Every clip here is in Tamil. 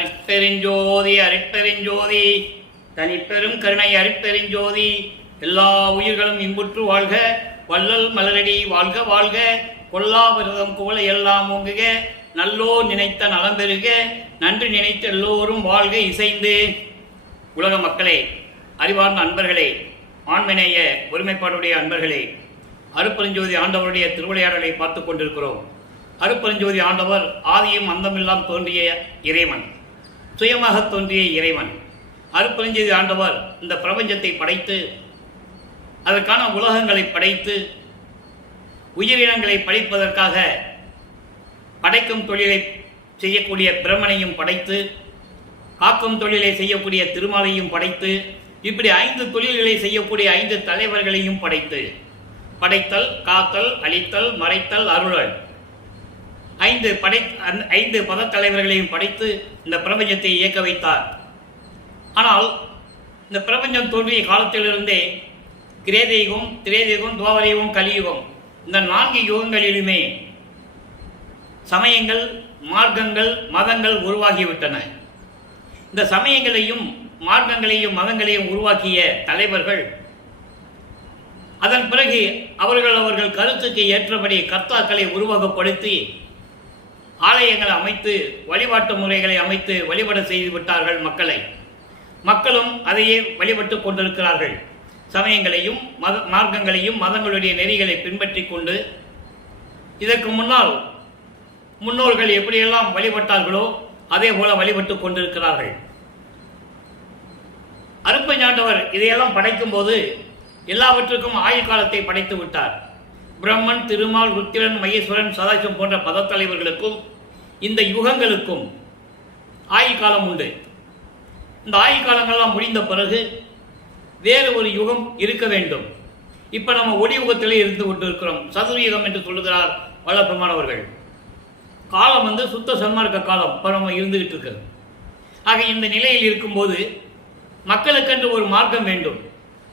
அருட்பெருஞ்சோதி அருட்பெருஞ்சோதி தனிப்பெரும் கருணை அருட்பெருஞ்சோதி. எல்லா உயிர்களும் இன்புற்று வாழ்க, வள்ளல் மலரடி வாழ்க வாழ்க, கொல்லா விரதம் குவளை எல்லாம் ஓங்குக, நல்லோர் நினைத்த நலம் பெறுக, நன்றி நினைத்த எல்லோரும் வாழ்க இசைந்து. உலக மக்களே, அறிவார்ந்த அன்பர்களே, ஆண்மநேய ஒருமைப்பாடுடைய அன்பர்களே, அருட்பெருஞ்சோதி ஆண்டவருடைய திருவிளையாடலை பார்த்து கொண்டிருக்கிறோம். அருட்பெருஞ்சோதி ஆண்டவர் ஆதியும் அந்தமில்லாம் தோன்றிய இறைவன், சுயமாக தோன்றிய இறைவன். அருட்பெருஞ்சோதி ஆண்டவர் இந்த பிரபஞ்சத்தை படைத்து, அதற்கான உலகங்களை படைத்து, உயிரினங்களை படைப்பதற்காக படைக்கும் தொழிலை செய்யக்கூடிய பிரமனையும் படைத்து, காக்கும் தொழிலை செய்யக்கூடிய திருமாலையும் படைத்து, இப்படி 5 தொழில்களை செய்யக்கூடிய 5 தலைவர்களையும் படைத்து, படைத்தல், காத்தல், அழித்தல், மறைத்தல், அருளல், 5 பதத்தலைவர்களையும் படைத்து இந்த பிரபஞ்சத்தை இயக்க வைத்தார். ஆனால் இந்த பிரபஞ்சம் தோன்றிய காலத்திலிருந்தே கிரேதயுகம், திரேதயுகம், துவாபரயுகம், கலியுகம், இந்த 4 யுகங்களிலுமே சமயங்கள், மார்க்கங்கள், மதங்கள் உருவாகிவிட்டன. இந்த சமயங்களையும் மார்க்கங்களையும் மதங்களையும் உருவாக்கிய தலைவர்கள் அதன் பிறகு அவர்கள் கருத்துக்கு ஏற்றபடி கர்த்தாக்களை உருவகப்படுத்தி ஆலயங்களை அமைத்து, வழிபாட்டு முறைகளை அமைத்து வழிபட செய்து விட்டார்கள் மக்களை. மக்களும் அதையே வழிபட்டு கொண்டிருக்கிறார்கள். சமயங்களையும் மார்க்கங்களையும் மதங்களுடைய நெறிகளை பின்பற்றி கொண்டு, இதற்கு முன்னால் முன்னோர்கள் எப்படியெல்லாம் வழிபட்டார்களோ அதே போல வழிபட்டு கொண்டிருக்கிறார்கள். அருட்பெருஞ்சாண்டவர் இதையெல்லாம் படைக்கும் போது எல்லாவற்றுக்கும் ஆயுள் காலத்தை படைத்து விட்டார். பிரம்மன், திருமால், ருத்திரன், மகேஸ்வரன், சதாசிவம் போன்ற பதத்தலைவர்களுக்கும் இந்த யுகங்களுக்கும் ஆயுள் காலம் உண்டு. இந்த ஆயுள் காலங்கள்லாம் முடிந்த பிறகு வேறு ஒரு யுகம் இருக்க வேண்டும். இப்போ நம்ம ஒளி யுகத்திலே இருந்து கொண்டு இருக்கிறோம். சதுர்யுகம் என்று சொல்லுகிறார் வல்லபெருமானவர்கள். காலம் சுத்த சன்மார்க்க காலம் இப்போ நம்ம இருந்துகிட்டு இருக்கிறோம். ஆக இந்த நிலையில் இருக்கும்போது மக்களுக்கென்று ஒரு மார்க்கம் வேண்டும்,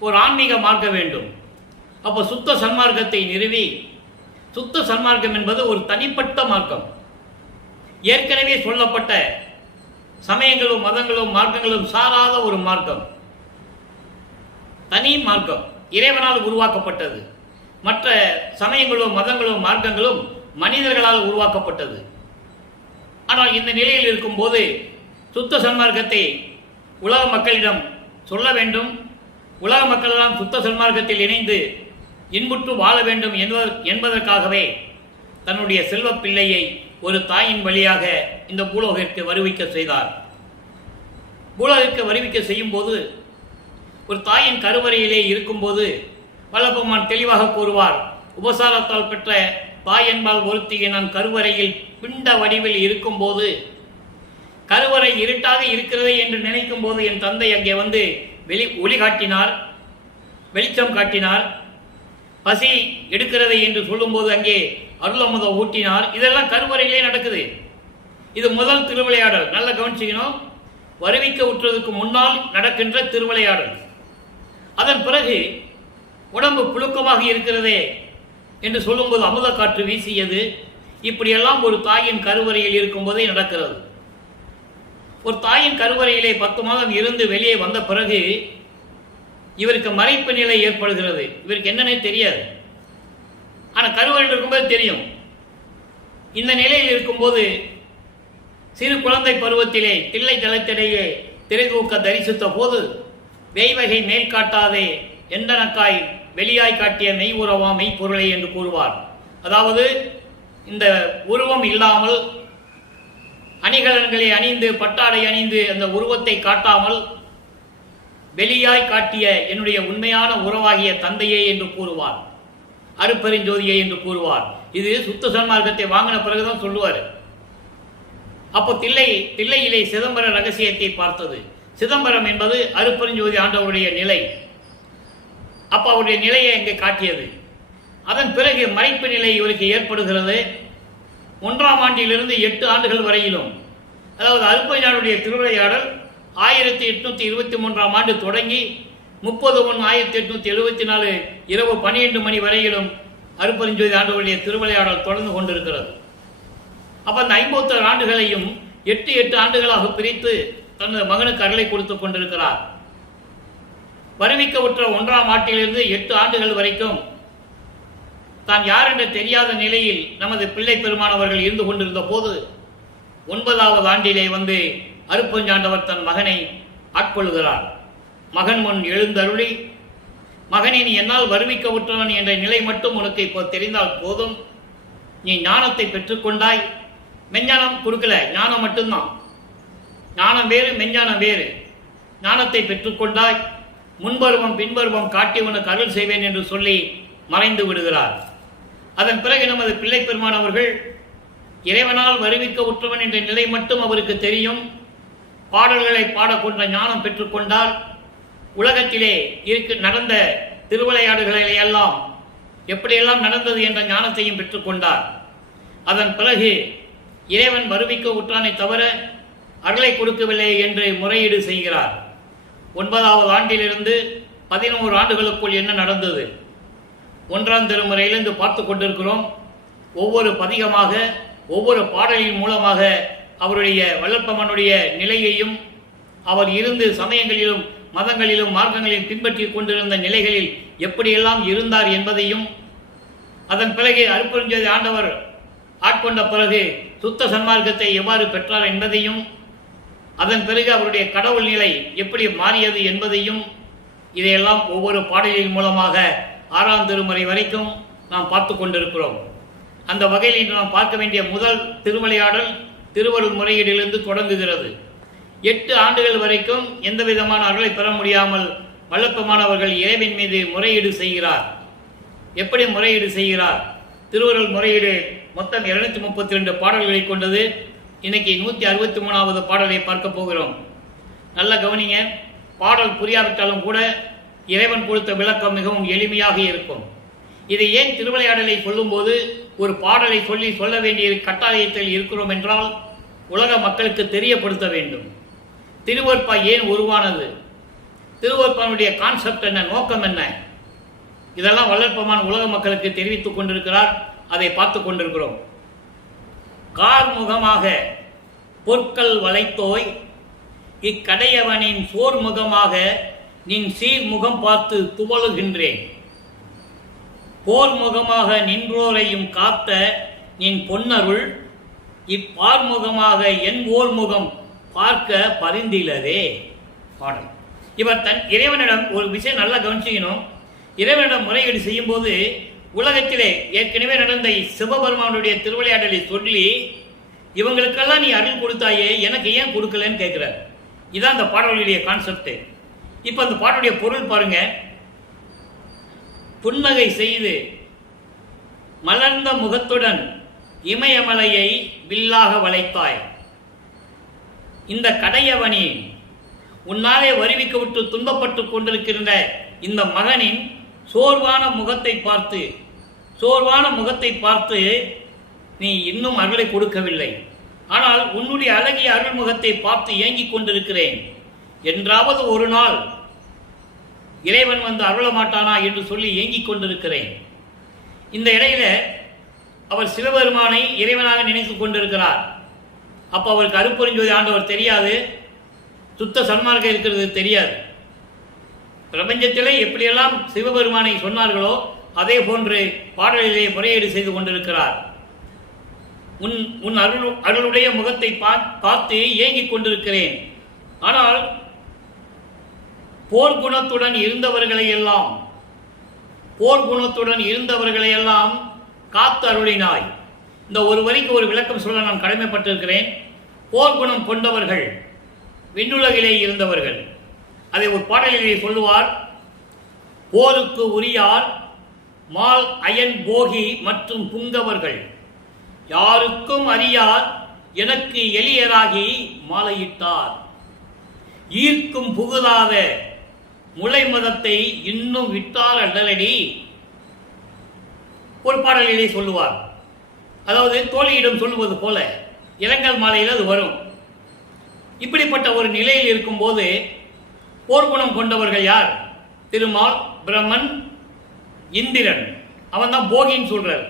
ஒரு ஆன்மீக மார்க்கம் வேண்டும். அப்போ சுத்த சன்மார்க்கத்தை நிறுவி, சுத்த சன்மார்க்கம் என்பது ஒரு தனிப்பட்ட மார்க்கம். ஏற்கனவே சொல்லப்பட்ட சமயங்களும் மதங்களும் மார்க்கங்களும் சாராத ஒரு மார்க்கம், தனி மார்க்கம், இறைவனால் உருவாக்கப்பட்டது. மற்ற சமயங்களும் மதங்களும் மார்க்கங்களும் மனிதர்களால் உருவாக்கப்பட்டது. ஆனால் இந்த நிலையில் இருக்கும்போது சுத்த சன்மார்க்கத்தை உலக மக்களிடம் சொல்ல வேண்டும். உலக மக்களெல்லாம் சுத்த சன்மார்க்கத்தில் இணைந்து இன்புற்று வாழ வேண்டும் என்பதற்காகவே தன்னுடைய செல்வ பிள்ளையை ஒரு தாயின் வழியாக இந்த பூலோகத்திற்கு வருவிக்க செய்தார். பூலோகத்திற்கு வருவிக்க செய்யும் போது, ஒரு தாயின் கருவறையிலே இருக்கும்போது வல்லபெருமான் தெளிவாக கூறுவார், உபசாரத்தால் பெற்ற தாய் என்பால் ஒருத்தியை நான் கருவறையில் பிண்ட வடிவில் இருக்கும்போது, கருவறை இருட்டாக இருக்கிறது என்று நினைக்கும் போது என் தந்தை அங்கே ஒளி காட்டினார், வெளிச்சம் காட்டினார். பசி எடுக்கிறது என்று சொல்லும்போது அங்கே அருளமுதம் ஊட்டினார். இதெல்லாம் கருவறையிலே நடக்குது. இது முதல் திருவிளையாடல். நல்ல கவனிச்சிக்கணும். வருவிக்க உற்றதுக்கு முன்னால் நடக்கின்ற திருவிளையாடல். அதன் பிறகு உடம்பு புழுக்கமாக இருக்கிறதே என்று சொல்லும்போது அமுத காற்று வீசியது. இப்படியெல்லாம் ஒரு தாயின் கருவறையில் இருக்கும்போதே நடக்கிறது. ஒரு தாயின் கருவறையிலே 10 மாதம் இருந்து வெளியே வந்த பிறகு இவருக்கு மறைப்பு நிலை ஏற்படுகிறது. இவருக்கு என்னன்னே தெரியாது. ஆனால் கருவறையில் இருக்கும்போது தெரியும். இந்த நிலையில் இருக்கும்போது சிறு குழந்தை பருவத்திலே தில்லை தளத்திடையே திரைதூக்க தரிசித்த போது வெய்வகை மேல் காட்டாதே எந்தனக்காய் வெளியாய் காட்டிய மெய் உறவா மெய்ப்பொருளை என்று கூறுவார். அதாவது இந்த உருவம் இல்லாமல் அணிகலன்களை அணிந்து பட்டாடை அணிந்து அந்த உருவத்தை காட்டாமல் வெளியாய் காட்டிய என்னுடைய உண்மையான உறவாகிய தந்தையே என்று கூறுவார், அருட்பெருஞ்சோதியே என்று கூறுவார். இது சுத்த சன்மார்க்கத்தை வாங்கின பிறகுதான் சொல்லுவார். அப்போ தில்லையிலே சிதம்பர ரகசியத்தை பார்த்தது. சிதம்பரம் என்பது அருட்பெருஞ்சோதி ஆண்டவருடைய நிலை. அப்போ அவருடைய நிலையை இங்கே காட்டியது. அதன் பிறகு மறைப்பு நிலை இவருக்கு ஏற்படுகிறது. 1ஆம் ஆண்டிலிருந்து 8 ஆண்டுகள் வரையிலும், அதாவது அருட்பெருஞ்சாண்டவருடைய திருவிளையாடல் 1823ஆம் ஆண்டு தொடங்கி 30/1/1874 இரவு 12 மணி வரையிலும் அருட்பெருஞ்சோதி ஆண்டவருடைய திருவிளையாடல் தொடர்ந்து கொண்டிருக்கிறது. அப்போ அந்த 51 ஆண்டுகளையும் 8 ஆண்டுகளாக பிரித்து தனது மகனுக்கு அருளை கொடுத்துக் கொண்டிருக்கிறார். வருவிக்க உற்ற 1ஆம் ஆண்டிலிருந்து 8 ஆண்டுகள் வரைக்கும் தான் யார் என்று தெரியாத நிலையில் நமது பிள்ளை பெருமானவர்கள் இருந்து கொண்டிருந்த போது 9வது ஆண்டிலே வந்து அருட்பெருஞ்சாண்டவர் தன் மகனை ஆட்கொள்கிறார். மகன் முன் எழுந்தருளி, மகனை நீ என்னால் வருவிக்க உற்றவன் என்ற நிலை மட்டும் உனக்கு இப்போ தெரிந்தால் போதும், நீ ஞானத்தை பெற்றுக்கொண்டாய். மெஞ்ஞானம் கொடுக்கல, ஞானம் மட்டும்தான். ஞானம் வேறு, மெஞ்ஞானம் வேறு. ஞானத்தை பெற்றுக்கொண்டாய், முன்பருவம் பின்பருவம் காட்டி உனக்கு அருள் செய்வேன் என்று சொல்லி மறைந்து விடுகிறார். அதன் பிறகு நமது பிள்ளை பெருமானவர்கள் இறைவனால் வருவிக்க உற்றவன் என்ற நிலை மட்டும் அவருக்கு தெரியும். பாடல்களை பாடக்கொண்ட ஞானம் பெற்றுக்கொண்டார். உலகத்திலே நடந்த திருவிளையாடுகளை எல்லாம் எப்படியெல்லாம் நடந்தது என்ற ஞானத்தையும் பெற்றுக்கொண்டார். அதன் பிறகு இறைவன் வருவிக்க உற்றானை தவிர அருளை கொடுக்கவில்லை என்று முறையீடு செய்கிறார். 9வது ஆண்டிலிருந்து 11 ஆண்டுகளுக்குள் என்ன நடந்தது? 1ஆம் திருமுறையிலிருந்து பார்த்து கொண்டிருக்கிறோம். ஒவ்வொரு பதிகமாக, ஒவ்வொரு பாடலின் மூலமாக அவருடைய வல்லற்பமனுடைய நிலையையும், அவர் இருந்து சமயங்களிலும் மதங்களிலும் மார்க்கங்களிலும் பின்பற்றி கொண்டிருந்த நிலைகளில் எப்படியெல்லாம் இருந்தார் என்பதையும், அதன் பிறகு அருட்பெருஞ்சோதி ஆண்டவர் ஆட்கொண்ட பிறகு சுத்த சன்மார்க்கத்தை எவ்வாறு பெற்றார் என்பதையும், அதன் பிறகு அவருடைய கடவுள் நிலை எப்படி மாறியது என்பதையும், இதையெல்லாம் ஒவ்வொரு பாடலின் மூலமாக 6ஆம் திருமுறை வரைக்கும் நாம் பார்த்து கொண்டிருக்கிறோம். அந்த வகையில் இன்று நாம் பார்க்க வேண்டிய முதல் திருவிளையாடல் திருவருள் முறையீடிலிருந்து தொடங்குகிறது. 8 ஆண்டுகள் வரைக்கும் எந்த விதமான அருளை பெற முடியாமல் வல்லப்பமானவர்கள் இறைவன் மீது முறையீடு செய்கிறார். எப்படி முறையீடு செய்கிறார்? திருவருள் முறையீடு மொத்தம் 232 பாடல்களை கொண்டது. இன்னைக்கு 163வது பாடலை பார்க்க போகிறோம். நல்ல கவனிங்க. பாடல் புரியாவிட்டாலும் கூட இறைவன் கொடுத்த விளக்கம் மிகவும் எளிமையாக இருக்கும். இதை ஏன் திருவிளையாடலை சொல்லும்போது ஒரு பாடலை சொல்ல வேண்டிய கட்டாயத்தில் இருக்கிறோம் என்றால், உலக மக்களுக்கு தெரியப்படுத்த வேண்டும். திருவருட்பா ஏன் உருவானது, திருவருட்பானுடைய கான்செப்ட் என்ன, நோக்கம் என்ன, இதெல்லாம் வல்லற்பமான் உலக மக்களுக்கு தெரிவித்துக் கொண்டிருக்கிறார். அதை பார்த்து கொண்டிருக்கிறோம். கார்முகமாக பொற்கள் வளைத்தோய் இக்கடையவனின் சோர்முகமாக நின் சீர்முகம் பார்த்து துவழுகின்றேன். போர்முகமாக நின்றோரையும் காத்த நின் பொன்னருள் இப்பார்முகமாக என் ஓர்முகம் பார்க்க பரிந்திலதே. பாடல். இவர் தன் இறைவனிடம் ஒரு விஷயம் நல்லா கவனிச்சுக்கணும். இறைவனிடம் முறையீடு செய்யும் போது உலகத்திலே ஏற்கனவே நடந்த சிவபெருமானுடைய திருவிளையாடலை சொல்லி, இவங்களுக்கெல்லாம் நீ அருள் கொடுத்தாயே, எனக்கு ஏன் கொடுக்கலன்னு கேட்கிறார். இதான் அந்த பாடலுடைய கான்செப்ட். இப்ப அந்த பாடலுடைய பொருள் பாருங்க. புன்னகை செய்து மலர்ந்த முகத்துடன் இமயமலையை வில்லாக வளைத்தாய். இந்த கடையவனி உன்னாலே வருவிக்க விட்டு துன்பப்பட்டு கொண்டிருக்கின்ற இந்த மகனின் சோர்வான முகத்தை பார்த்து நீ இன்னும் அருளை கொடுக்கவில்லை. ஆனால் உன்னுடைய அழகிய அருள்முகத்தை பார்த்து ஏங்கிக் கொண்டிருக்கிறேன். என்றாவது ஒரு நாள் இறைவன் வந்து அருள மாட்டானா என்று சொல்லி ஏங்கிக் கொண்டிருக்கிறேன். இந்த இடையில அவர் சிவபெருமானை இறைவனாக நினைத்துக் கொண்டிருக்கிறார். அப்போ அவருக்கு அருட்பெருஞ்சோதி ஆண்டவர் தெரியாது, சுத்த சன்மார்க்கம் இருக்கிறது தெரியாது. பிரபஞ்சத்திலே எப்படியெல்லாம் சிவபெருமானை சொன்னார்களோ அதே போன்று பாடலிலே முறையீடு செய்து கொண்டிருக்கிறார். உன் அருளுடைய முகத்தை பார்த்து ஏங்கிக் கொண்டிருக்கிறேன். ஆனால் போர்க்குணத்துடன் இருந்தவர்களையெல்லாம் காத்து அருளினாய். இந்த ஒரு வரிக்கு ஒரு விளக்கம் சொல்ல நான் கடமைப்பட்டிருக்கிறேன். போர்க்குணம் கொண்டவர்கள் விண்ணுலகிலே இருந்தவர்கள். அதை ஒரு பாடலிலே சொல்லுவார். போருக்கு உரியார் மால் அயன் போகி மற்றும் புங்கவர்கள் யாருக்கும் அறியார் எனக்கு எளியராகி மாலையிட்டார். ஈர்க்கும் புகுதாத முளை மதத்தை இன்னும் விட்டார் அடலடி. ஒரு பாடலிலே சொல்லுவார். அதாவது தோழியிடம் சொல்லுவது போல இரங்கல் மாலையில் அது வரும். இப்படிப்பட்ட ஒரு நிலையில் இருக்கும்போது போர்க்குணம் கொண்டவர்கள் யார்? திருமால், பிரம்மன், இந்திரன். அவன் தான் போகின்னு சொல்றார்.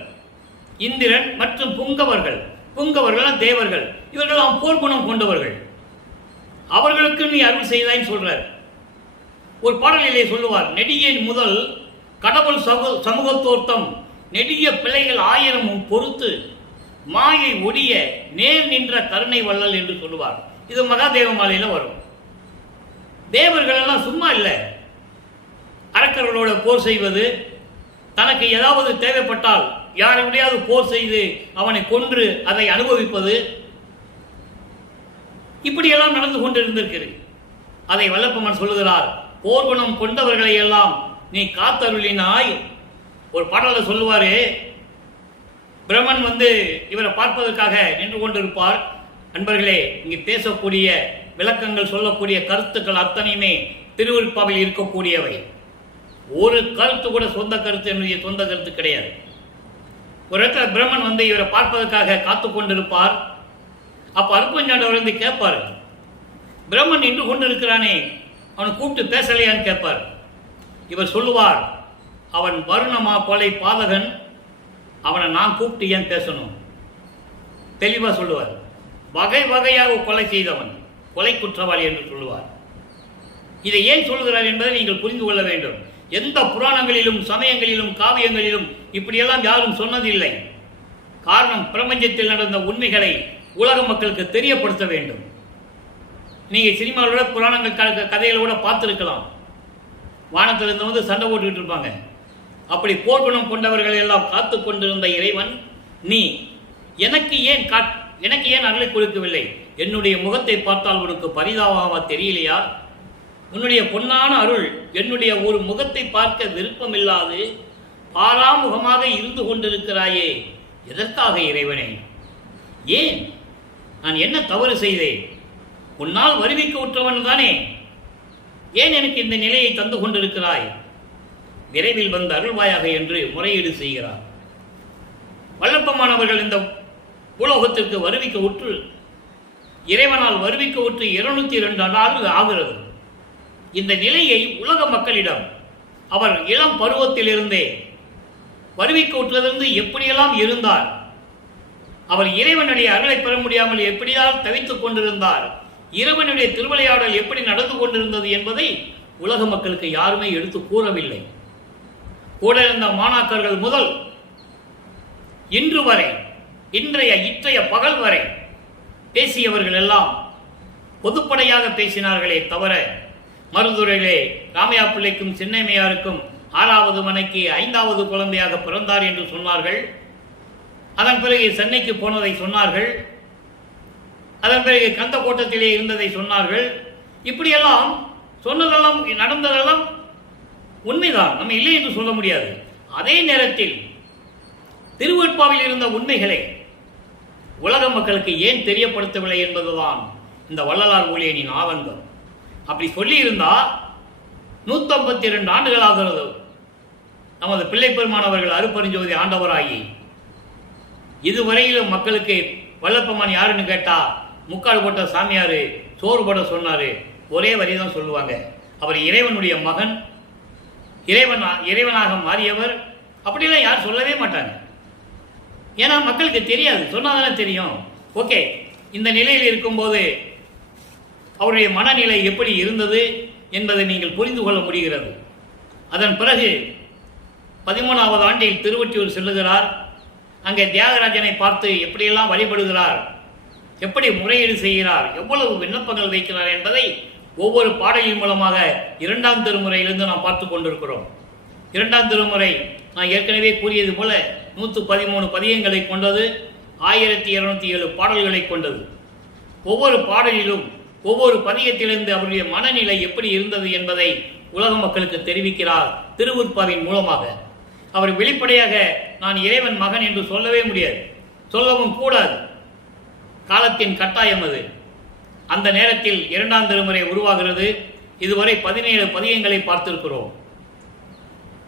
இந்திரன் மற்றும் புங்கவர்கள் தேவர்கள். இவர்களெல்லாம் போர் குணம் கொண்டவர்கள், அவர்களுக்கு நீ அருள் செய்தாய்ன்னு சொல்றார். ஒரு பாடலிலே சொல்லுவார், நெடியேன் முதல் கடவுள் சமூகத்தோர்த்தம் நெடிய பிள்ளைகள் 1000 பொறுத்து மாயை ஒடிய நேர் நின்ற கருணை வள்ளல் என்று சொல்லுவார். இது மகாதேவ மாலையில வரும். தேவர்கள் எல்லாம் சும்மா இல்லை. அரக்கர்களோட போர் செய்வது, தனக்கு ஏதாவது தேவைப்பட்டால் யாருடையாவது போர் செய்து அவனை கொன்று அதை அனுபவிப்பது, இப்படியெல்லாம் நடந்து கொண்டிருந்திருக்கிறது. அதை வல்லப்பமன் சொல்லுகிறார், போர்க்குணம் கொண்டவர்களை எல்லாம் நீ காத்தருளினாய். ஒரு பாடல சொல்லுவாரு, பிரம்மன் இவரை பார்ப்பதற்காக நின்று கொண்டிருப்பார். அன்பர்களே, இங்கு பேசக்கூடிய விளக்கங்கள், சொல்லக்கூடிய கருத்துக்கள் அத்தனையுமே திருவருட்பாவில் இருக்கக்கூடியவை. ஒரு கருத்து கூட சொந்த கருத்து, என்னுடைய சொந்த கருத்து கிடையாது. ஒரு இடத்துல பிரம்மன் இவரை பார்ப்பதற்காக காத்து கொண்டிருப்பார். அப்ப அருப்பஞ்சாண்டவர் கேட்பார், பிரம்மன் நின்று கொண்டிருக்கிறானே, அவனை கூப்பிட்டு பேசலையான்னு கேட்பார். இவர் சொல்லுவார், அவன் வருணமா கொலை பாதகன், அவனை நான் கூப்பிட்டு ஏன் பேசணும்? தெளிவா சொல்லுவார். வகை வகையாக கொலை செய்தவன் கொலை குற்றவாளி என்று சொல்லுவார். இதை ஏன் சொல்கிறார் என்பதை நீங்கள் புரிந்து கொள்ள வேண்டும். எந்த புராணங்களிலும் சமயங்களிலும் காவியங்களிலும் இப்படியெல்லாம் யாரும் சொன்னதில்லை. காரணம், பிரபஞ்சத்தில் நடந்த உண்மைகளை உலக மக்களுக்கு தெரியப்படுத்த வேண்டும். நீங்க சினிமாவோட புராணங்கள் கதைகளோட பார்த்திருக்கலாம். வானத்திலிருந்து சண்டை போட்டுக்கிட்டு இருப்பாங்க. அப்படி போர்க்குணம் கொண்டவர்கள் எல்லாம் காத்து கொண்டிருந்த இறைவன், நீ எனக்கு ஏன் அருளை கொடுக்கவில்லை? என்னுடைய முகத்தை பார்த்தால் உனக்கு பரிதாபமாக தெரியலையா? உன்னுடைய பொன்னான அருள் என்னுடைய ஒரு முகத்தை பார்க்க விருப்பமில்லாது பாராமுகமாக இருந்து கொண்டிருக்கிறாயே, எதற்காக இறைவனே? ஏன்? நான் என்ன தவறு செய்தேன்? உன்னால் வருவிக்க உற்றவன் தானே, ஏன் எனக்கு இந்த நிலையை தந்து கொண்டிருக்கிறாய்? விரைவில் வந்து அருள்வாயாக என்று முறையீடு செய்கிறார். வல்லப்பமானவர்கள் இந்த உலோகத்திற்கு வருவிக்க உற்று, இறைவனால் வருவிக்க உற்று 202 ஆண்டு ஆகிறது. இந்த நிலையை உலக மக்களிடம் அவர் இளம் பருவத்திலிருந்தே வருவிக்க உற்றதிலிருந்து எப்படியெல்லாம் இருந்தார், அவர் இறைவனுடைய அருளை பெற முடியாமல் எப்படியால் தவித்துக் கொண்டிருந்தார், இறைவனுடைய திருவிளையாடல் எப்படி நடந்து கொண்டிருந்தது என்பதை உலக மக்களுக்கு யாருமே எடுத்து கூறவில்லை. கூட இருந்த மாணாக்கர்கள் முதல் இன்று வரை, இன்றைய பகல் வரை பேசியவர்கள் எல்லாம் பொதுப்படையாக பேசினார்களே தவிர, மருதுரையிலே ராமையா பிள்ளைக்கும் சின்னைமையாருக்கும் 6வது மனைக்கு 5வது குழந்தையாக பிறந்தார் என்று சொன்னார்கள். அதன் பிறகு சென்னைக்கு போனதை சொன்னார்கள். அதன் பிறகு கந்த கோட்டத்திலே இருந்ததை சொன்னார்கள். இப்படியெல்லாம் சொன்னதெல்லாம் நடந்ததெல்லாம் உண்மைதான், நம்ம இல்லை என்று சொல்ல முடியாது. அதே நேரத்தில் திருவருட்பாவில் இருந்த உண்மைகளை உலக மக்களுக்கு ஏன் தெரியப்படுத்தவில்லை என்பதுதான் இந்த வள்ளலார் ஊழியனின் ஆனந்தம். அப்படி சொல்லி இருந்தா 152 ஆண்டுகளாகிறது நமது பிள்ளை பெருமானவர்கள் அருப்பெருஞ்சோதி ஆண்டவராகி இதுவரையிலும் மக்களுக்கு வல்லப்பமான் யாருன்னு கேட்டா, முக்காடு போட்ட சாமியாரு சோறு போட சொன்னாரு, ஒரே வரிதான் சொல்லுவாங்க, அவர் இறைவனுடைய மகன், இறைவனாக மாறியவர். அப்படிலாம் யார் சொல்லவே மாட்டாங்க. ஏன்னா மக்களுக்கு தெரியாது, சொன்னாதானே தெரியும். ஓகே, இந்த நிலையில் இருக்கும்போது அவருடைய மனநிலை எப்படி இருந்தது என்பதை நீங்கள் புரிந்து கொள்ள முடிகிறது. அதன் பிறகு 13வது ஆண்டில் திருவொற்றியூர் செல்லுகிறார். அங்கே தியாகராஜனை பார்த்து எப்படியெல்லாம் வழிபடுகிறார், எப்படி முறையீடு செய்கிறார், எவ்வளவு விண்ணப்பங்கள் வைக்கிறார் என்பதை ஒவ்வொரு பாடலின் மூலமாக 2ஆம் திருமுறையிலிருந்து நாம் பார்த்து கொண்டிருக்கிறோம். 2ஆம் திருமுறை நான் ஏற்கனவே கூறியது போல 113 பதியங்களை கொண்டது, 1207 பாடல்களை கொண்டது. ஒவ்வொரு பாடலிலும் ஒவ்வொரு பதியத்திலிருந்து அவருடைய மனநிலை எப்படி இருந்தது என்பதை உலக மக்களுக்கு தெரிவிக்கிறார் திருவுருட்பாவின் மூலமாக. அவர் வெளிப்படையாக நான் இறைவன் மகன் என்று சொல்லவே முடியாது, சொல்லவும் கூடாது, காலத்தின் கட்டாயம் அது. அந்த நேரத்தில் 2ஆம் திருமுறை உருவாகிறது. இதுவரை 17 பதியங்களை பார்த்திருக்கிறோம்.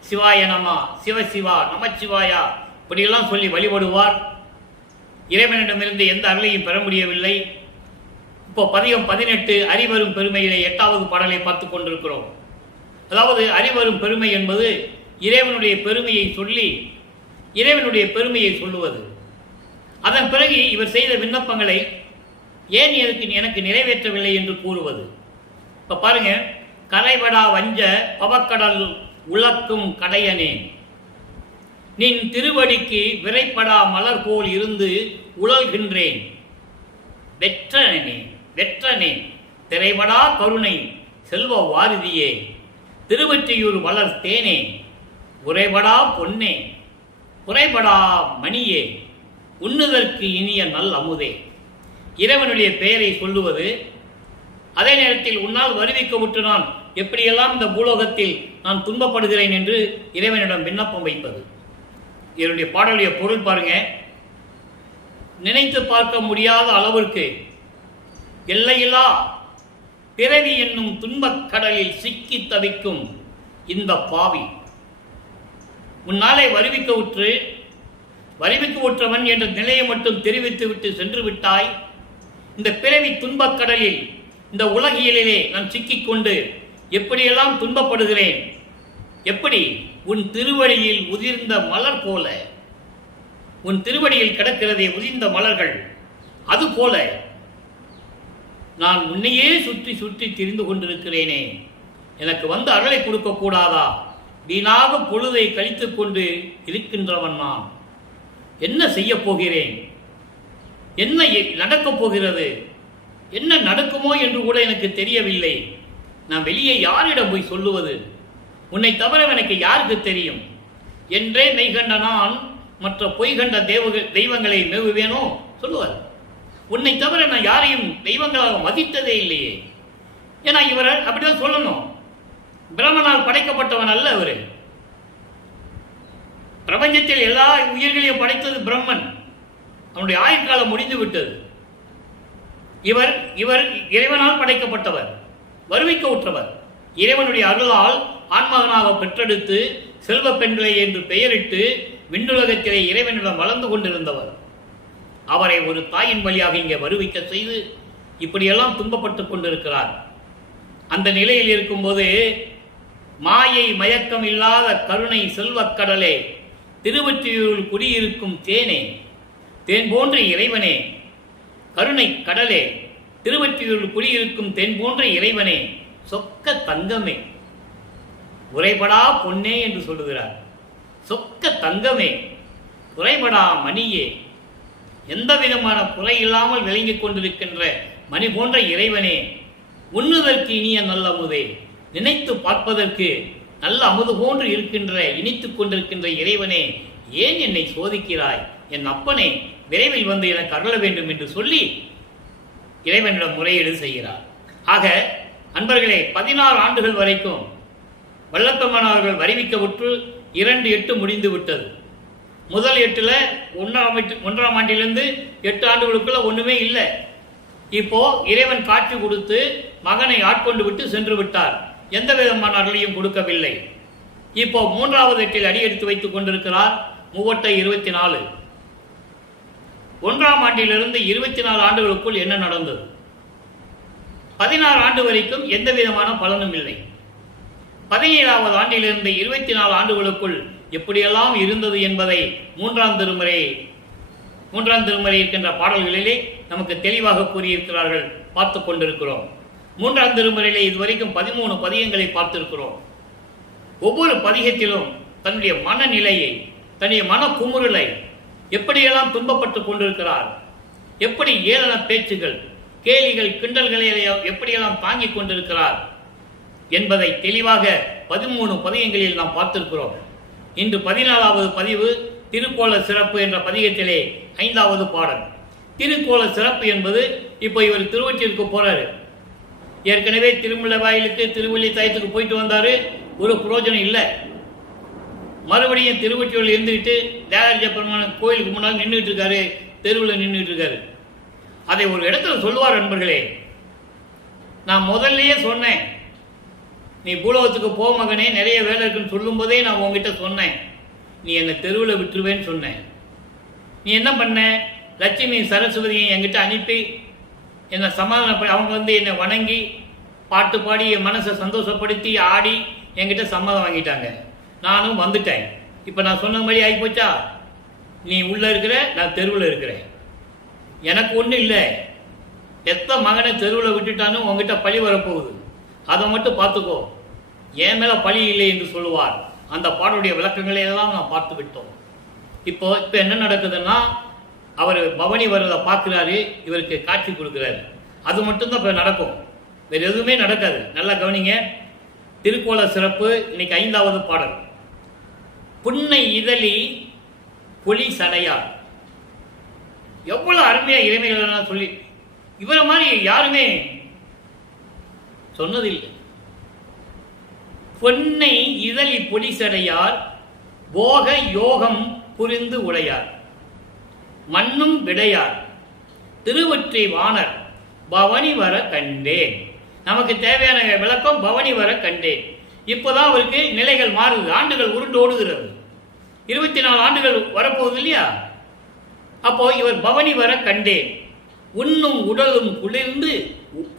சிவாய நம, சிவசிவா, நமச்சிவாயா இப்படியெல்லாம் சொல்லி வழிபடுவார். இறைவனிடமிருந்து எந்த அருளையும் பெற முடியவில்லை. இப்போ பதிகம் 18 அறிவரும் பெருமையிலே 8வது பாடலை பார்த்து கொண்டிருக்கிறோம். அதாவது அறிவரும் பெருமை என்பது இறைவனுடைய பெருமையை சொல்லி இறைவனுடைய பெருமையை சொல்லுவது. அதன் பிறகு இவர் செய்த விண்ணப்பங்களை ஏன் எனக்கு நிறைவேற்றவில்லை என்று கூறுவது? இப்போ பாருங்க, கரைபடா வஞ்ச பவக்கடல் உலக்கும் கடையனேன், நின் திருவடிக்கு விரைப்படா மலர் போல் இருந்து உழல்கின்றேன். வெற்றனே திரைபடா கருணை செல்வ வாரிதியே, திருவற்றியூர் வளர் தேனே, உரைபடா பொன்னே, குறைபடா மணியே, உண்ணுதற்கு இனிய நல் அமுதே. இறைவனுடைய பெயரை சொல்லுவது, அதே நேரத்தில் உன்னால் வருவிக்கவுற்று நான் எப்படியெல்லாம் இந்த பூலோகத்தில் நான் துன்பப்படுகிறேன் என்று இறைவனிடம் விண்ணப்பம் வைப்பது. இதனுடைய பாடலுடைய பொருள் பாருங்க. நினைத்து பார்க்க முடியாத அளவிற்கு எல்லையில்லா பிறவி என்னும் துன்பக் கடலில் சிக்கி தவிக்கும் இந்த பாவி, முன்னாலே வருவிக்க உற்றவன் என்ற நிலையை மட்டும் தெரிவித்துவிட்டு சென்று விட்டாய். இந்த பிறவி துன்பக் கடலில், இந்த உலகியலிலே நான் சிக்கிக்கொண்டு எப்படியெல்லாம் துன்பப்படுகிறேன். எப்படி? உன் திருவடியில் உதிர்ந்த மலர் போல. உன் திருவடியில் கிடக்கிறதே உதிர்ந்த மலர்கள், அதுபோல நான் உன்னையே சுற்றி சுற்றி திரிந்து கொண்டிருக்கிறேனே. எனக்கு வந்து அருளை கொடுக்க கூடாதா? வீணாக பொழுதை கழித்துக் கொண்டு இருக்கின்றவன் நான். என்ன செய்ய போகிறேன்? என்ன நடக்கப் போகிறது? என்ன நடக்குமோ என்று கூட எனக்கு தெரியவில்லை. நான் வெளியே யாரிடம் போய் சொல்லுவது? உன்னை தவிர எனக்கு யாருக்கு தெரியும் என்றே மெய்கண்ட நான் மற்ற பொய்கண்ட தெய்வங்களை மேவுவேனோ சொல்லுவார். உன்னை தவிர நான் யாரையும் தெய்வங்களாக மதித்ததே இல்லையே. ஏன்னா இவர் அப்படிதான் சொல்லணும். பிரம்மனால் படைக்கப்பட்டவன் அல்ல இவர். பிரபஞ்சத்தில் எல்லா உயிர்களையும் படைத்தது பிரம்மன். அவனுடைய ஆயுட்காலம் முடிந்து விட்டது. இவர் இறைவனால் படைக்கப்பட்டவர், வருவிக்க உற்றவர். இறைவனுடைய அருளால் ஆன்மகனாக பெற்றெடுத்து செல்வ பெண்களை என்று பெயரிட்டு விண்ணுலகத்திலே இறைவனிடம் வளர்ந்து கொண்டிருந்தவர். அவரை ஒரு தாயின் வழியாக இங்கே வருவிக்க செய்து இப்படியெல்லாம் துன்பப்பட்டுக் கொண்டிருக்கிறார். அந்த நிலையில் இருக்கும்போது, மாயை மயக்கம் இல்லாத கருணை செல்வக் கடலே, திருவொற்றியூரில் குடியிருக்கும் தேனே, தேன் போன்ற இறைவனே, கருணை கடலே, திருவொற்றியூரில் குடியிருக்கும் தேன் போன்ற இறைவனே, சொக்க தங்கமே, உரைபடா பொன்னே என்று சொல்லுகிறார். சொக்க தங்கமே, குறைபடா மணியே, எந்த விதமான குறை இல்லாமல் விளங்கிக் கொண்டிருக்கின்ற மணி போன்ற இறைவனே, உண்ணுதற்கு இனிய நல்ல அமுதே, நினைத்து பார்ப்பதற்கு நல்ல அமுது போன்று இருக்கின்ற இனித்துக் கொண்டிருக்கின்ற இறைவனே, ஏன் என்னை சோதிக்கிறாய்? என் அப்பனே, விரைவில் வந்து எனக்கு அருள வேண்டும் என்று சொல்லி இறைவனிடம் முறையீடு செய்கிறார். ஆக அன்பர்களே, 16 ஆண்டுகள் வரைக்கும் வல்லப்பெருமானார்கள் வருவிக்கப்பட்டு 2 முடிந்து விட்டது. முதல் 8ல் 1ஆம் ஆண்டிலிருந்து 8 ஆண்டுகளுக்குள்ள ஒண்ணுமே இல்லை. இப்போ இறைவன் காட்சி கொடுத்து மகனை ஆட்கொண்டு விட்டு சென்று விட்டார். எந்த விதமான அருளையும் கொடுக்கவில்லை. இப்போ 3வது 8ல் அடியெடுத்து வைத்துக் கொண்டிருக்கிறார். 3 1ஆம் ஆண்டிலிருந்து 24 ஆண்டுகளுக்குள் என்ன நடந்தது? 16 ஆண்டு வரைக்கும் எந்த விதமான பலனும் இல்லை. 17வது ஆண்டிலிருந்து 24 ஆண்டுகளுக்குள் எப்படியெல்லாம் இருந்தது என்பதை 3ஆம் திருமுறை இருக்கின்ற பாடல்களிலே நமக்கு தெளிவாக கூறியிருக்கிறார்கள், பார்த்து கொண்டிருக்கிறோம். 3ஆம் திருமுறையிலே இதுவரைக்கும் 13 பதிகங்களை பார்த்திருக்கிறோம். ஒவ்வொரு பதிகத்திலும் தன்னுடைய மனநிலையை, தன்னுடைய மன குமுறலை, எப்படியெல்லாம் துன்பப்பட்டு கொண்டிருக்கிறார், எப்படி ஏளன பேச்சுகள், கேலிகள், கிண்டல்களை எப்படியெல்லாம் தாங்கிக் கொண்டிருக்கிறார் என்பதை தெளிவாக 13 பதிகங்களில் நாம் பார்த்திருக்கிறோம். இன்று 14வது பதிவு திருக்கோல சிறப்பு என்ற பதிகத்திலே 5வது பாடல். திருக்கோல சிறப்பு என்பது, இப்போ இவர் திருவொற்றியூருக்கு போறாரு. ஏற்கனவே திருமலை வாயிலுக்கு திருவள்ளி தாயத்துக்கு போயிட்டு வந்தாரு, ஒரு பிரயோஜனம் இல்லை. மறுபடியும் திருவொற்றியூரில் இருந்துக்கிட்டு தியாகராஜ பெருமான் கோயிலுக்கு முன்னால் நின்றுட்டு இருக்காரு, தெருவில் நின்றுட்டு இருக்காரு. அதை ஒரு இடத்துல சொல்லுவார். நண்பர்களே, நான் முதல்லயே சொன்னேன், நீ பூலோகத்துக்கு போ மகனே, நிறைய வேலை இருக்குன்னு சொல்லும் போதே நான் உங்ககிட்ட சொன்னேன், நீ என்னை தெருவில் விட்டுருவேன்னு சொன்னேன். நீ என்ன பண்ண? லட்சுமி சரஸ்வதியை என்கிட்ட அனுப்பி என்னை சமாதானப்படி, அவங்க வந்து என்னை வணங்கி பாட்டு பாடி என் மனசை சந்தோஷப்படுத்தி ஆடி என்கிட்ட சம்மதம் வாங்கிட்டாங்க. நானும் வந்துட்டேன். இப்போ நான் சொன்ன மாதிரி ஆகிப்போச்சா? நீ உள்ளே இருக்கிற, நான் தெருவில் இருக்கிறேன். எனக்கு ஒன்றும் இல்லை. எத்த மகனை தெருவில் விட்டுட்டான்னு உங்ககிட்ட பழி வரப்போகுது, அதை மட்டும் பார்த்துக்கோ, என் மேலே பழி இல்லை என்று சொல்லுவார். அந்த பாடலுடைய விளக்கங்களை எல்லாம் நான் பார்த்து விட்டோம். இப்போ என்ன நடக்குதுன்னா, அவர் பவனி வருவதை பார்க்குறாரு, இவருக்கு காட்சி கொடுக்குறாரு. அது மட்டும்தான் இப்போ நடக்கும், வேறு எதுவுமே நடக்காது. நல்லா கவனிங்க. திருக்கோல சிறப்பு இன்னைக்கு 5வது பாடல். புன்னை இதழி பொலி சடையார். எவ்வளவு அருமையா இறைமைகள் சொல்லி இவரை மாதிரி யாருமே சொன்னதில்லை. பொன்னை இதழி பொலி சடையார் போக யோகம் புரிந்து உடையார் மண்ணும் விடையார் திருவொற்றி வாணர் பவனி வர கண்டேன். நமக்கு தேவையான விளக்கம் பவனி வர கண்டேன். இப்போதான் அவருக்கு நிலைகள் மாறுது, ஆண்டுகள் உருண்டு ஓடுகிறது. 24 ஆண்டுகள் வரப்போகுது இல்லையா? அப்போ இவர் பவனி வர கண்டேன். உண்ணும் உடலும்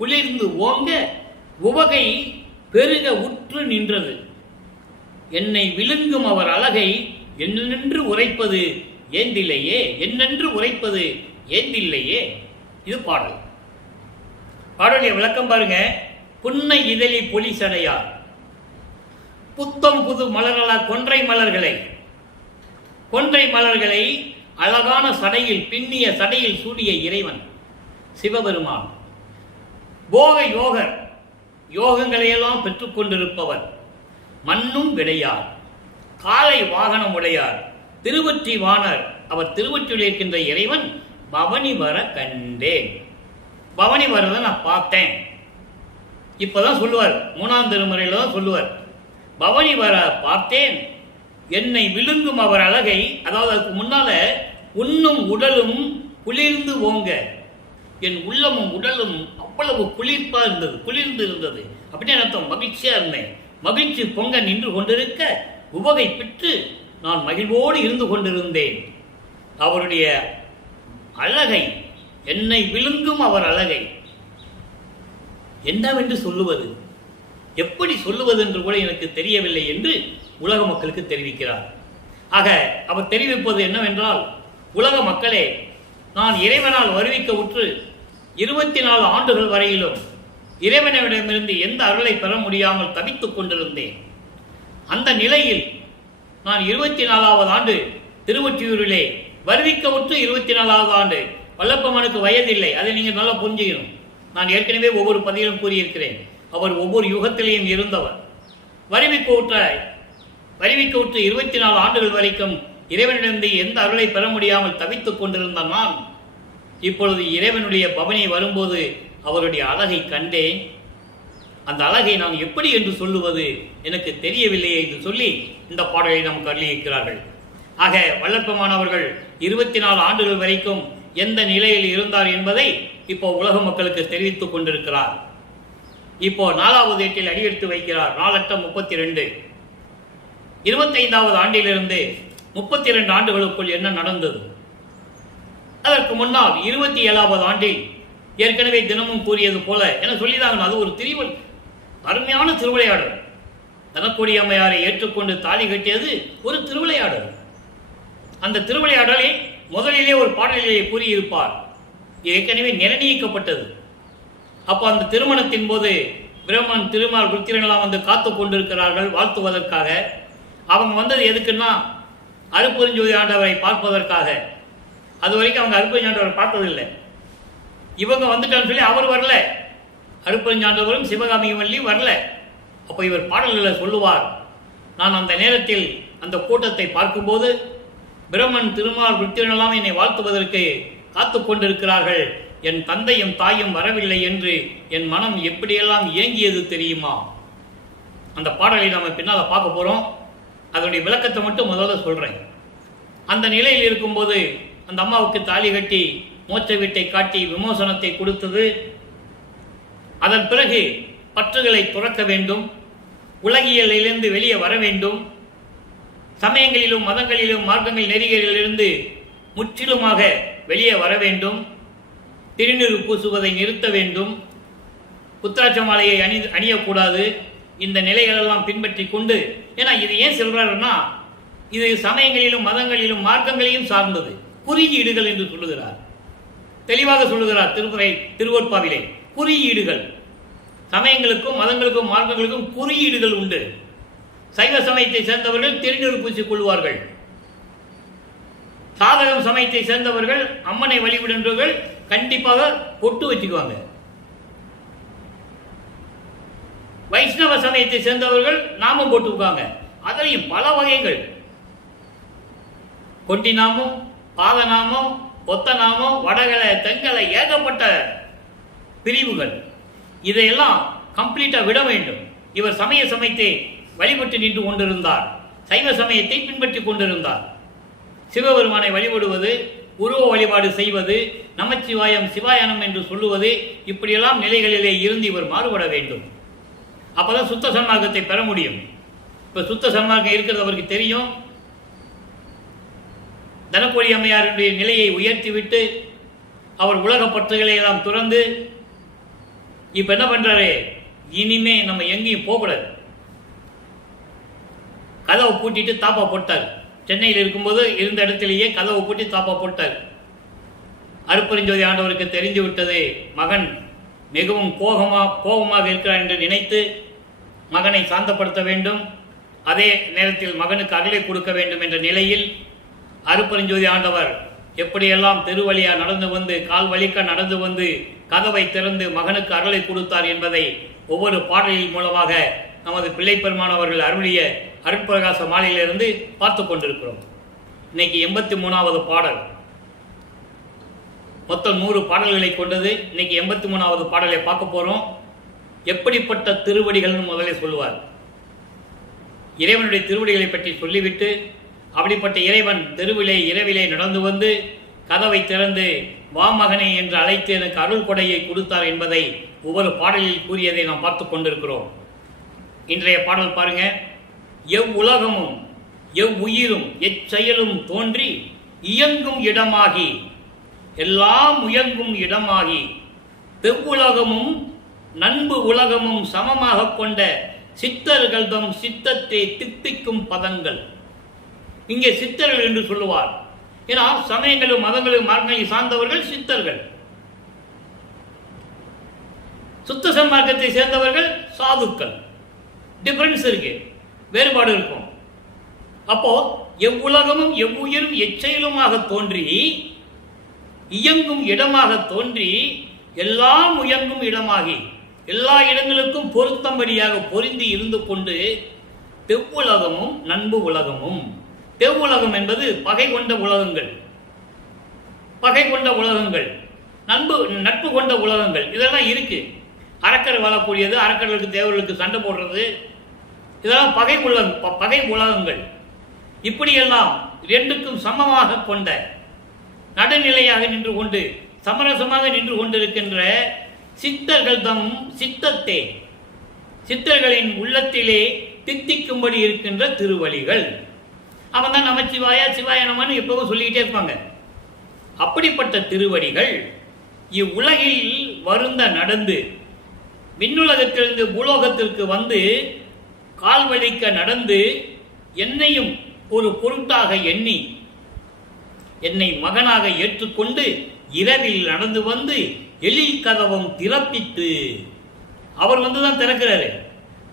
குளிர்ந்து ஓங்க உவகை பெருக உற்று நின்றது. என்னை விழுங்கும் அவர் அழகை என்னென்று உரைப்பது ஏந்தில்லையே, என்னென்று உரைப்பது ஏந்தில்லையே. இது பாடல். பாடலுடைய விளக்கம் பாருங்க. புன்னை இதழி பொலி சடையார், புத்தம் புது மலர்களா கொன்றை மலர்களை அழகான சடையில் பின்னிய சடையில் சூடிய இறைவன் சிவபெருமான். போக யோகர், யோகங்களையெல்லாம் பெற்றுக்கொண்டிருப்பவர். மண்ணும் விடையார், காலை வாகனம் உடையார். திருவொற்றி வாணர், அவர் திருவொற்றியில் இருக்கின்ற இறைவன். பவனி வர கண்டேன், பவனி வரதை நான் பார்த்தேன். இப்பதான் சொல்லுவார், 3ஆம் திருமுறையில தான் சொல்லுவார். பவனி வர பார்த்தேன், என்னை விழுங்கும் அவர் அழகை. அதாவது அதுக்கு முன்னால உண்ணும் உடலும் குளிர்ந்து ஓங்க, என் உள்ளமும் உடலும் அவ்வளவு குளிர்ந்து இருந்தது. அப்படின்னு அர்த்தம். மகிழ்ச்சியா இருந்தேன், மகிழ்ச்சி பொங்க நின்று கொண்டிருக்க உவகை பெற்று நான் மகிழ்வோடு இருந்து கொண்டிருந்தேன். அவருடைய அழகை, என்னை விழுங்கும் அவர் அழகை என்னவென்று சொல்லுவது, எப்படி சொல்லுவது என்று கூட எனக்கு தெரியவில்லை என்று உலக மக்களுக்கு தெரிவிக்கிறார். ஆக அவர் தெரிவிப்பது என்னவென்றால், உலக மக்களே, நான் இறைவனால் வருவிக்க உற்று 24 ஆண்டுகள் வரையிலும் இறைவனிடமிருந்து எந்த அருளை பெற முடியாமல் தவித்துக் கொண்டிருந்தேன். அந்த நிலையில் நான் 24வது ஆண்டு திருவொற்றியூரிலே வருவிக்க உற்று 24வது ஆண்டு. வல்லப்பமனுக்கு வயதில்லை, அதை நீங்கள் நல்லா புரிஞ்சுக்கணும். நான் ஏற்கனவே ஒவ்வொரு பதிவிலும் கூறியிருக்கிறேன், அவர் ஒவ்வொரு யுகத்திலேயும் இருந்தவர். வருவிக்க உற்று 24 ஆண்டுகள் வரைக்கும் இறைவனிடமிருந்து எந்த அருளை பெற முடியாமல் தவித்துக் கொண்டிருந்த நான் இப்பொழுது இறைவனுடைய பவனி வரும்போது அவருடைய அழகை கண்டேன். அந்த அழகை நான் எப்படி என்று சொல்லுவது எனக்கு தெரியவில்லையே என்று சொல்லி இந்த பாடலை நமக்கு அருளியிருக்கிறார்கள். ஆக வல்லப்பமானவர்கள் 24 ஆண்டுகள் வரைக்கும் எந்த நிலையில் இருந்தார் என்பதை இப்போ உலக மக்களுக்கு தெரிவித்துக் கொண்டிருக்கிறார். இப்போ 4வது ஏட்டில் அடியெடுத்து வைக்கிறார். 4×32 25வது ஆண்டிலிருந்து 32 ஆண்டுகளுக்குள் என்ன நடந்தது? அதற்கு முன்னால் 27வது ஆண்டில் ஏற்கனவே தினமும் கூறியது போல என சொல்லிதாங்க. அது ஒரு அருமையான திருவிளையாடல். தனக்குடி அம்மையாரை ஏற்றுக்கொண்டு தாலி கட்டியது ஒரு திருவிளையாடல். அந்த திருவிளையாடலை முதலிலே ஒரு பாடலிலே கூறியிருப்பார். ஏற்கனவே நிர்ணயிக்கப்பட்டது. அப்போ அந்த திருமணத்தின் போது பிரம்மன், திருமால், ருத்திரனெல்லாம் வந்து காத்து கொண்டிருக்கிறார்கள் வாழ்த்துவதற்காக. அவங்க வந்தது எதுக்குன்னா அருட்பெருஞ்சோதி ஆண்டவரை பார்ப்பதற்காக. அது வரைக்கும் அவங்க அருட்பெருஞ்சாண்டவரை பார்த்ததில்லை. இவங்க வந்துட்டான்னு சொல்லி அவர் வரல, அருட்பெருஞ்சாண்டவரும் சிவகாமியும் வள்ளியும் வரல. அப்போ இவர் பாடல்களை சொல்லுவார், நான் அந்த நேரத்தில் அந்த கூட்டத்தை பார்க்கும்போது பிரம்மன், திருமால், ருத்திரனெல்லாம் என்னை வாழ்த்துவதற்கு காத்து கொண்டிருக்கிறார்கள். என் தந்தையும் தாயும் வரவில்லை என்று என் மனம் எப்படியெல்லாம் ஏங்கியது தெரியுமா? அந்த பாடலை நாம் பின்னால் பார்க்க போகிறோம். அதனுடைய விளக்கத்தை மட்டும் முதல்ல சொல்கிறேன். அந்த நிலையில் இருக்கும்போது அந்த அம்மாவுக்கு தாலி கட்டி மோட்ச வீட்டை காட்டி விமோசனத்தை கொடுத்தது. அதன் பிறகு பற்றுகளை துறக்க வேண்டும், உலகியலிலிருந்து வெளியே வர வேண்டும், சமயங்களிலும் மதங்களிலும் மார்க்கங்கள் நெறிகளிலிருந்து முற்றிலுமாக வெளியே வர வேண்டும், திருநீறு பூசுவதை நிறுத்த வேண்டும், புத்திராட்ச மாலையை அணியக்கூடாது. இந்த நிலைகளெல்லாம் பின்பற்றி கொண்டு, ஏன்னா இது ஏன் சொல்றாருன்னா இது சமயங்களிலும் மதங்களிலும் மார்க்கங்களையும் சார்ந்தது, குறியீடுகள் என்று சொல்லுகிறார். தெளிவாக சொல்லுகிறார் திருவொற்பாவிலே. குறியீடுகள், சமயங்களுக்கும் மதங்களுக்கும் மார்க்கங்களுக்கும் குறியீடுகள் உண்டு. சைவ சமயத்தை சேர்ந்தவர்கள் திருநீர் பூசிக் கொள்வார்கள். சாதகம் சமயத்தை சேர்ந்தவர்கள், அம்மனை வழிபடுன்றவர்கள் கண்டிப்பாக பொட்டு வச்சுக்குவாங்க. வைஷ்ணவ சமயத்தை சேர்ந்தவர்கள் நாமம் போட்டுக்குவாங்க. அதிலையும் பல வகைகள், கொண்டி நாமம், பாத நாமம், ஒத்த நாமம், வடகலை, தெங்கலை, ஏகப்பட்ட பிரிவுகள். இதையெல்லாம் கம்ப்ளீட்டா விட வேண்டும். இவர் சமயத்தை வழிபட்டு நின்று கொண்டிருந்தார், சைவ சமயத்தை பின்பற்றி கொண்டிருந்தார். சிவபெருமானை வழிபடுவது, உருவ வழிபாடு செய்வது, நமச்சிவாயம் சிவாயனம் என்று சொல்லுவது, இப்படியெல்லாம் நிலைகளிலே இருந்து இவர் மாறுபட வேண்டும். அப்பதான் சுத்த சன்மார்க்கத்தை பெற முடியும். இப்ப சுத்த சன்மார்க்கம் இருக்கிறது அவருக்கு தெரியும். தனக்கோடி அம்மையாருடைய நிலையை உயர்த்திவிட்டு அவர் உலக பற்றுகளை எல்லாம் துறந்து இப்ப என்ன பண்றாரு, இனிமே நம்ம எங்கேயும் போகக்கூடாது, கதவை பூட்டிட்டு தாப்பா போட்டார். சென்னையில் இருக்கும்போது இருந்த இடத்திலேயே கதவை பூட்டி தாப்பா போட்டார். அருட்பெருஞ்சோதி ஆண்டவருக்கு தெரிந்து விட்டது, மகன் மிகவும் கோபமாக இருக்கிறார் என்று நினைத்து மகனை சாந்தப்படுத்த வேண்டும், அதே நேரத்தில் மகனுக்கு அருளை கொடுக்க வேண்டும் என்ற நிலையில் அருட்பெருஞ்சோதி ஆண்டவர் எப்படியெல்லாம் தெருவழியா நடந்து வந்து, கால் வலிக்க நடந்து வந்து கதவை திறந்து மகனுக்கு அருளை கொடுத்தார் என்பதை ஒவ்வொரு பாடலின் மூலமாக நமது பிள்ளை பெருமானவர்கள் அருளிய அருட்பிரகாச மாலையிலிருந்து பார்த்து கொண்டிருக்கிறோம். இன்னைக்கு 83வது பாடல். மொத்தம் 100 பாடல்களை கொண்டது. இன்னைக்கு 83வது பாடலை பார்க்க போறோம். எப்படிப்பட்ட திருவடிகள்னு முதலே சொல்லுவார். இறைவனுடைய திருவடிகளை பற்றி சொல்லிவிட்டு, அப்படிப்பட்ட இறைவன் தெருவிலே இரவிலே நடந்து வந்து கதவை திறந்து வா மகனே என்று அழைத்து எனக்கு அருள் கொடையை கொடுத்தார் என்பதை ஒவ்வொரு பாடலில் கூறியதை நாம் பார்த்து கொண்டிருக்கிறோம். இன்றைய பாடல் பாருங்க. எவ்வுலகமும் எவ்வுயிரும் எச்செயலும் தோன்றி இயங்கும் இடமாகி, எல்லாம் முயங்கும் இடமாகி, தெவ்வுலகமும் நண்பு உலகமும் சமமாக கொண்ட சித்தர்கள் தம் சித்தத்தை தித்திக்கும் பதங்கள். இங்கே சித்தர்கள் என்று சொல்லுவார். ஏன்னா சமயங்களும் மதங்களும் மார்க்கங்களை சார்ந்தவர்கள் சித்தர்கள், சுத்த சன்மார்க்கத்தை சேர்ந்தவர்கள் சாதுக்கள். டிஃபரன்ஸ் இருக்கு, வேறுபாடு இருக்கும். அப்போ எவ்வுலகமும் எவ்வுயிரும் எச்செயலுமாக தோன்றி இயங்கும் இடமாக தோன்றி, எல்லாம் முயங்கும் இடமாகி, எல்லா இடங்களுக்கும் பொருத்தம்படியாக பொருந்தி இருந்து கொண்டு, தெவ்வுலகமும் நண்பு உலகமும். தெவ்வுலகம் என்பது பகை கொண்ட உலகங்கள், பகை கொண்ட உலகங்கள், நட்பு கொண்ட உலகங்கள், இதெல்லாம் இருக்கு. அரக்கர் வாழக்கூடியது, அரக்கர்களுக்கு தேவர்களுக்கு சண்டை போடுறது, இதெல்லாம் பகை உலகங்கள். இப்படியெல்லாம் ரெண்டுக்கும் சமமாக கொண்ட, நடுநிலையாக நின்று கொண்டு, சமரசமாக நின்று கொண்டிருக்கின்ற சித்தர்கள் தம் சித்தத்தை, சித்தர்களின் உள்ளத்திலே தித்திக்கும்படி இருக்கின்ற திருவழிகள். அவன் தான் நமச்சிவாயா சிவாயனமான்னு எப்பவும் சொல்லிக்கிட்டே இருப்பாங்க. அப்படிப்பட்ட திருவடிகள் இவ்வுலகில் வருந்த நடந்து, விண்ணுலகத்திலிருந்து பூலோகத்திற்கு வந்து கால் வலிக்க நடந்து, என்னையும் ஒரு பொருட்டாக எண்ணி என்னை மகனாக ஏற்றுக்கொண்டு இரவில் நடந்து வந்து எழில் கதவம் திறப்பித்து, அவர் வந்துதான் திறக்கிறாரு.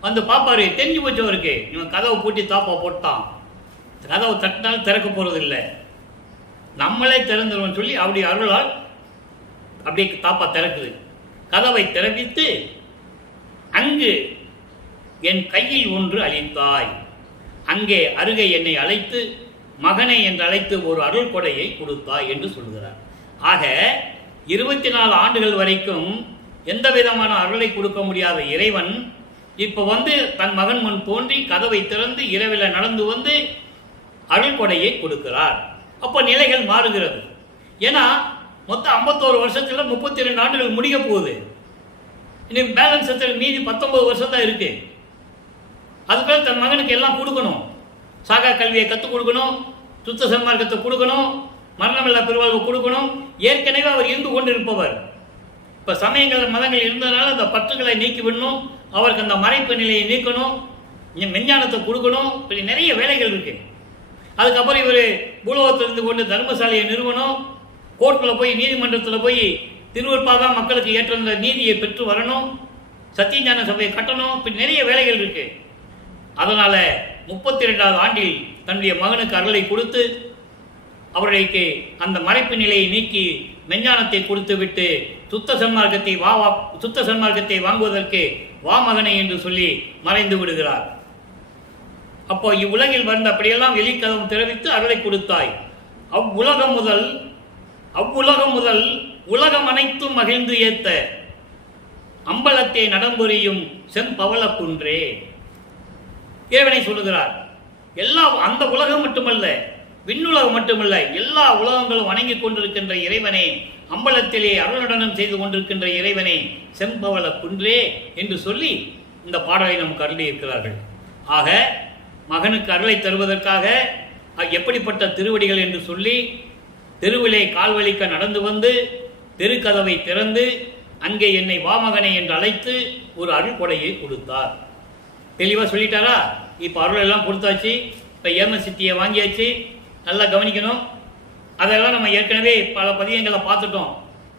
வந்து பாப்பாரு, தெரிஞ்சு போச்சவருக்கு இவன் கதவை பூட்டி தாப்பா போட்டான், கதவை தட்டினாலும் திறக்க போறது இல்லை, நம்மளே திறந்துருவோம் சொல்லி அப்படி அருளால் அப்படியே தாப்பா திறக்குது. கதவை திறப்பித்து அங்கு என் கையில் ஒன்று அளித்தாய், அங்கே அருகே என்னை அழைத்து மகனை என்று அழைத்து ஒரு அருள் கொடையை கொடுத்தாய் என்று சொல்கிறார். ஆக 24 ஆண்டுகள் வரைக்கும் எந்த விதமான அருளை கொடுக்க முடியாத இறைவன் இப்ப வந்து தன் மகன் முன் தோன்றி கதவை திறந்து இரவில் நடந்து வந்து அருள் கொடையை கொடுக்கிறார். அப்போ நிலைகள் மாறுகிறது. ஏன்னா மொத்தம் 51 வருஷத்துல 32 ஆண்டுகள் முடிய போகுது. இனி பேலன்ஸ் மீதி 19 வருஷம் தான் இருக்கு. அதுக்கு தன் மகனுக்கு எல்லாம் கொடுக்கணும். சாகா கல்வியை கற்றுக் கொடுக்கணும், சுத்த சன்மார்க்கத்தை கொடுக்கணும், மரணமில்லா பெருவாழ்வு கொடுக்கணும். ஏற்கனவே அவர் இருந்து கொண்டிருப்பவர். இப்ப சமயங்கள் மதங்கள் இருந்ததுனால அந்த பற்றுகளை நீக்கி விடணும், அவருக்கு அந்த மறைப்பு நிலையை நீக்கணும், மெஞ்ஞானத்தை கொடுக்கணும். இப்படி நிறைய வேலைகள் இருக்கு. அதுக்கப்புறம் இவர் பூலோகத்திலிருந்து கொண்டு தர்மசாலையை நிறுவனம், கோர்ட்டில் போய் நீதிமன்றத்தில் போய் திருவற்பாக மக்களுக்கு ஏற்ற நீதியை பெற்று வரணும், சத்தியஞான சபையை கட்டணும், இப்படி நிறைய வேலைகள் இருக்கு. அதனால 32வது ஆண்டில் தன்னுடைய மகனுக்கு அருளை கொடுத்து அவர்களுக்கு அந்த மறைப்பு நிலையை நீக்கி மெஞ்ஞானத்தை கொடுத்து விட்டு சுத்த சன்மார்க்கத்தை வாங்குவதற்கு வா மகனை என்று சொல்லி மறைந்து விடுகிறார். அப்போ இவ்வுலகில் வந்த அப்படியெல்லாம் வெளிக்கதவும் தெரிவித்து அருளை கொடுத்தாய். அவ்வுலகம் முதல் உலகம் அனைத்தும் மகிழ்ந்து ஏத்த அம்பலத்தை நடம்புரியும் செம்பவள குன்றே. இறைவனை சொல்லுகிறார். எல்லா அந்த உலகம் மட்டுமல்ல, விண்ணுலகம் மட்டுமல்ல, எல்லா உலகங்களும் வணங்கிக் கொண்டிருக்கின்ற இறைவனை, அம்பலத்திலே அருள் செய்து கொண்டிருக்கின்ற இறைவனை செம்பவள குன்றே என்று சொல்லி இந்த பாடலை நமக்கு அருளி இருக்கிறார்கள். ஆக மகனுக்கு அருளை தருவதற்காக எப்படிப்பட்ட திருவடிகள் என்று சொல்லி தெருவிலே கால்வழிக்க நடந்து வந்து தெருக்கதவை திறந்து அங்கே என்னை வாமகனை என்று அழைத்து ஒரு அருள் கொடையை கொடுத்தார். தெளிவாக சொல்லிட்டாரா? இப்போ அருள் எல்லாம் கொடுத்தாச்சு, இப்போ ஏமசித்தியை வாங்கியாச்சு. நல்லா கவனிக்கணும். அதெல்லாம் நம்ம ஏற்கனவே பல பதியங்களை பார்த்துட்டோம்.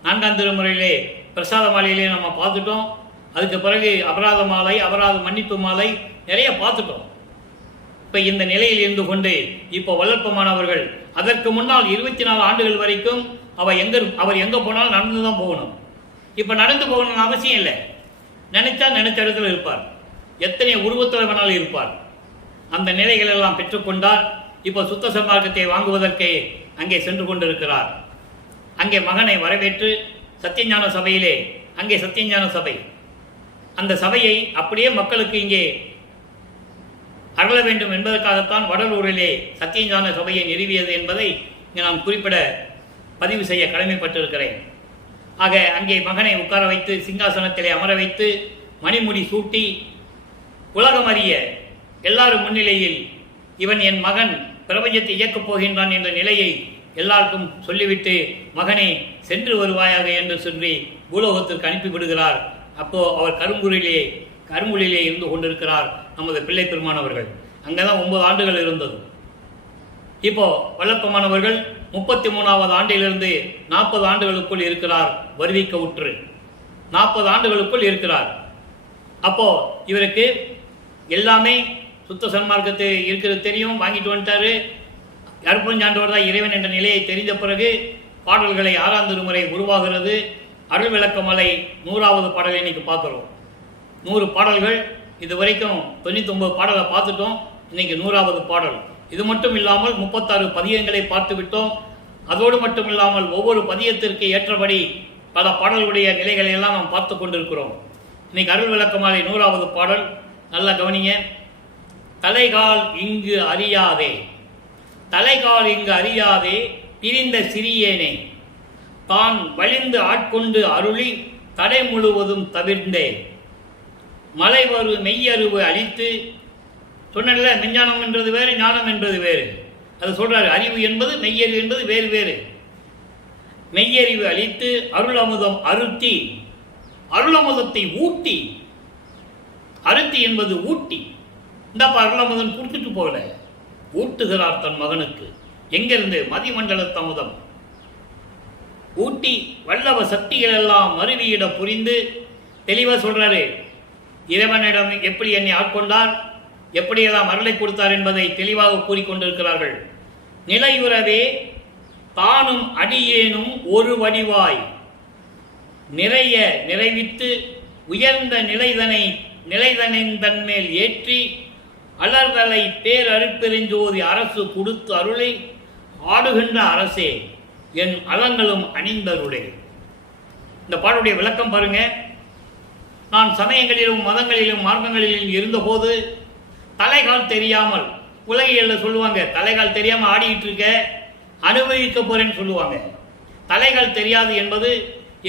4ஆம் திருமுறையிலே பிரசாத மாலையிலே நம்ம பார்த்துட்டோம். அதுக்கு பிறகு அபராத மாலை, அபராத மன்னிப்பு மாலை நிறைய பார்த்துட்டோம். இப்போ இந்த நிலையில் இருந்து கொண்டு இப்போ வளர்ப்பமானவர்கள் அதற்கு முன்னால் 24 ஆண்டுகள் வரைக்கும் அவர் எங்கே போனாலும் நடந்து தான் போகணும். இப்போ நடந்து போகணும்னு அவசியம் இல்லை. நினைச்சா நினைச்ச இடத்துல இருப்பார், எத்தனை உருவத்தில் வேணாலும் இருப்பார். அந்த நிலைகள் எல்லாம் பெற்றுக்கொண்டார். இப்போ சுத்த சன்மார்க்கத்தை வாங்குவதற்கு அங்கே சென்று கொண்டிருக்கிறார். அங்கே மகனை வரவேற்று சத்தியஞான சபையிலே, அங்கே சத்தியஞான சபை, அந்த சபையை அப்படியே மக்களுக்கு இங்கே அருள வேண்டும் என்பதற்காகத்தான் வடலூரிலே சத்தியஞான சபையை நிறுவியது என்பதை இங்கே நான் குறிப்பிட பதிவு செய்ய கடமைப்பட்டிருக்கிறேன். ஆக அங்கே மகனை உட்கார வைத்து சிங்காசனத்திலே அமர வைத்து மணிமுடி சூட்டி உலகம் அறிய எல்லாரும் முன்னிலையில் இவன் என் மகன் பிரபஞ்சத்தை இயக்கப் போகின்றான் என்ற நிலையை எல்லாருக்கும் சொல்லிவிட்டு மகனே சென்று வருவாயாக என்று சொல்லி பூலோகத்திற்கு அனுப்பிவிடுகிறார். அப்போ அவர் கரும்புலிலே இருந்து கொண்டிருக்கிறார் நமது பிள்ளை பெருமானவர்கள். அங்கேதான் 9 ஆண்டுகள் இருந்தது. இப்போ வல்லப்பமானவர்கள் 33வது ஆண்டிலிருந்து 40 ஆண்டுகளுக்குள் இருக்கிறார். வருவிக்க உற்று 40 ஆண்டுகளுக்குள் இருக்கிறார். அப்போ இவருக்கு எல்லாமே சுத்த சன்மார்க்கத்தை இருக்கிறது தெரியும், வாங்கிட்டு வந்துட்டாரு. அருப்பஞ்சான்றவர் தான் இறைவன் என்ற நிலையை தெரிந்த பிறகு பாடல்களை 6ஆம் திருமுறை உருவாகிறது. அருள் விளக்கமலை 100வது பாடலை இன்னைக்கு பார்க்குறோம். 100 பாடல்கள். இது வரைக்கும் 99 பாடலை பார்த்துட்டோம். இன்னைக்கு 100வது பாடல். இது மட்டும் இல்லாமல் 36 பதியங்களை பார்த்து விட்டோம். அதோடு மட்டும் இல்லாமல் ஒவ்வொரு பதியத்திற்கு ஏற்றபடி பல பாடல்களுடைய நிலைகளை எல்லாம் நாம் பார்த்து கொண்டிருக்கிறோம். இன்னைக்கு அருள் விளக்கமாலை 100வது பாடல். நல்லா கவனிங்க. தலைகால் இங்கு அறியாதே பிரிந்த சிறியேனே தான் வழிந்து ஆட்கொண்டு அருளி தடை முழுவதும் தவிர்ந்தே மலைவரு மெய்யறிவு அளித்து சொன்னல. மெஞ்ஞானம் என்றது வேறு, ஞானம் என்பது வேறு. அது சொல்றாரு. அறிவு என்பது மெய்யறிவு என்பது வேறு வேறு. மெய்யறிவு அளித்து அருளமுதம் அருத்தி, அருளமுதத்தை ஊட்டி. அருத்தி என்பது ஊட்டி. இந்தப்பா அருளமுதன் கொடுத்துட்டு போகல, ஊட்டுகிறார் தன் மகனுக்கு. எங்கிருந்து? மதிமண்டலத்து அமுதம் ஊட்டி வல்லவ சக்திகள் எல்லாம் மருவியிட புரிந்து தெளிவாக சொல்றாரு. இறைவனிடம் எப்படி என்னை ஆட்கொண்டார், எப்படியெல்லாம் அருளை கொடுத்தார் என்பதை தெளிவாக கூறிக்கொண்டிருக்கிறார்கள். நிலையுறவே தானும் அடியேனும் ஒரு வடிவாய் நிறைய நிறைவித்து உயர்ந்த நிலைதனின் தன்மேல் ஏற்றி அலர்தலை பேரருப்பெருஞ்சோதி அரசு கொடுத்து அருளை ஆடுகின்ற அரசே என் அலங்களும் அணிந்தருளே. இந்த பாடலுடைய விளக்கம் பாருங்க. நான் சமயங்களிலும் மதங்களிலும் மார்க்கங்களிலும் இருந்தபோது தலைகால் தெரியாமல், உலகியல்ல சொல்லுவாங்க, தலைகால் தெரியாமல் ஆடிக்கிட்டு இருக்க, அனுபவிக்க போறேன்னு சொல்லுவாங்க. தலைகால் தெரியாது என்பது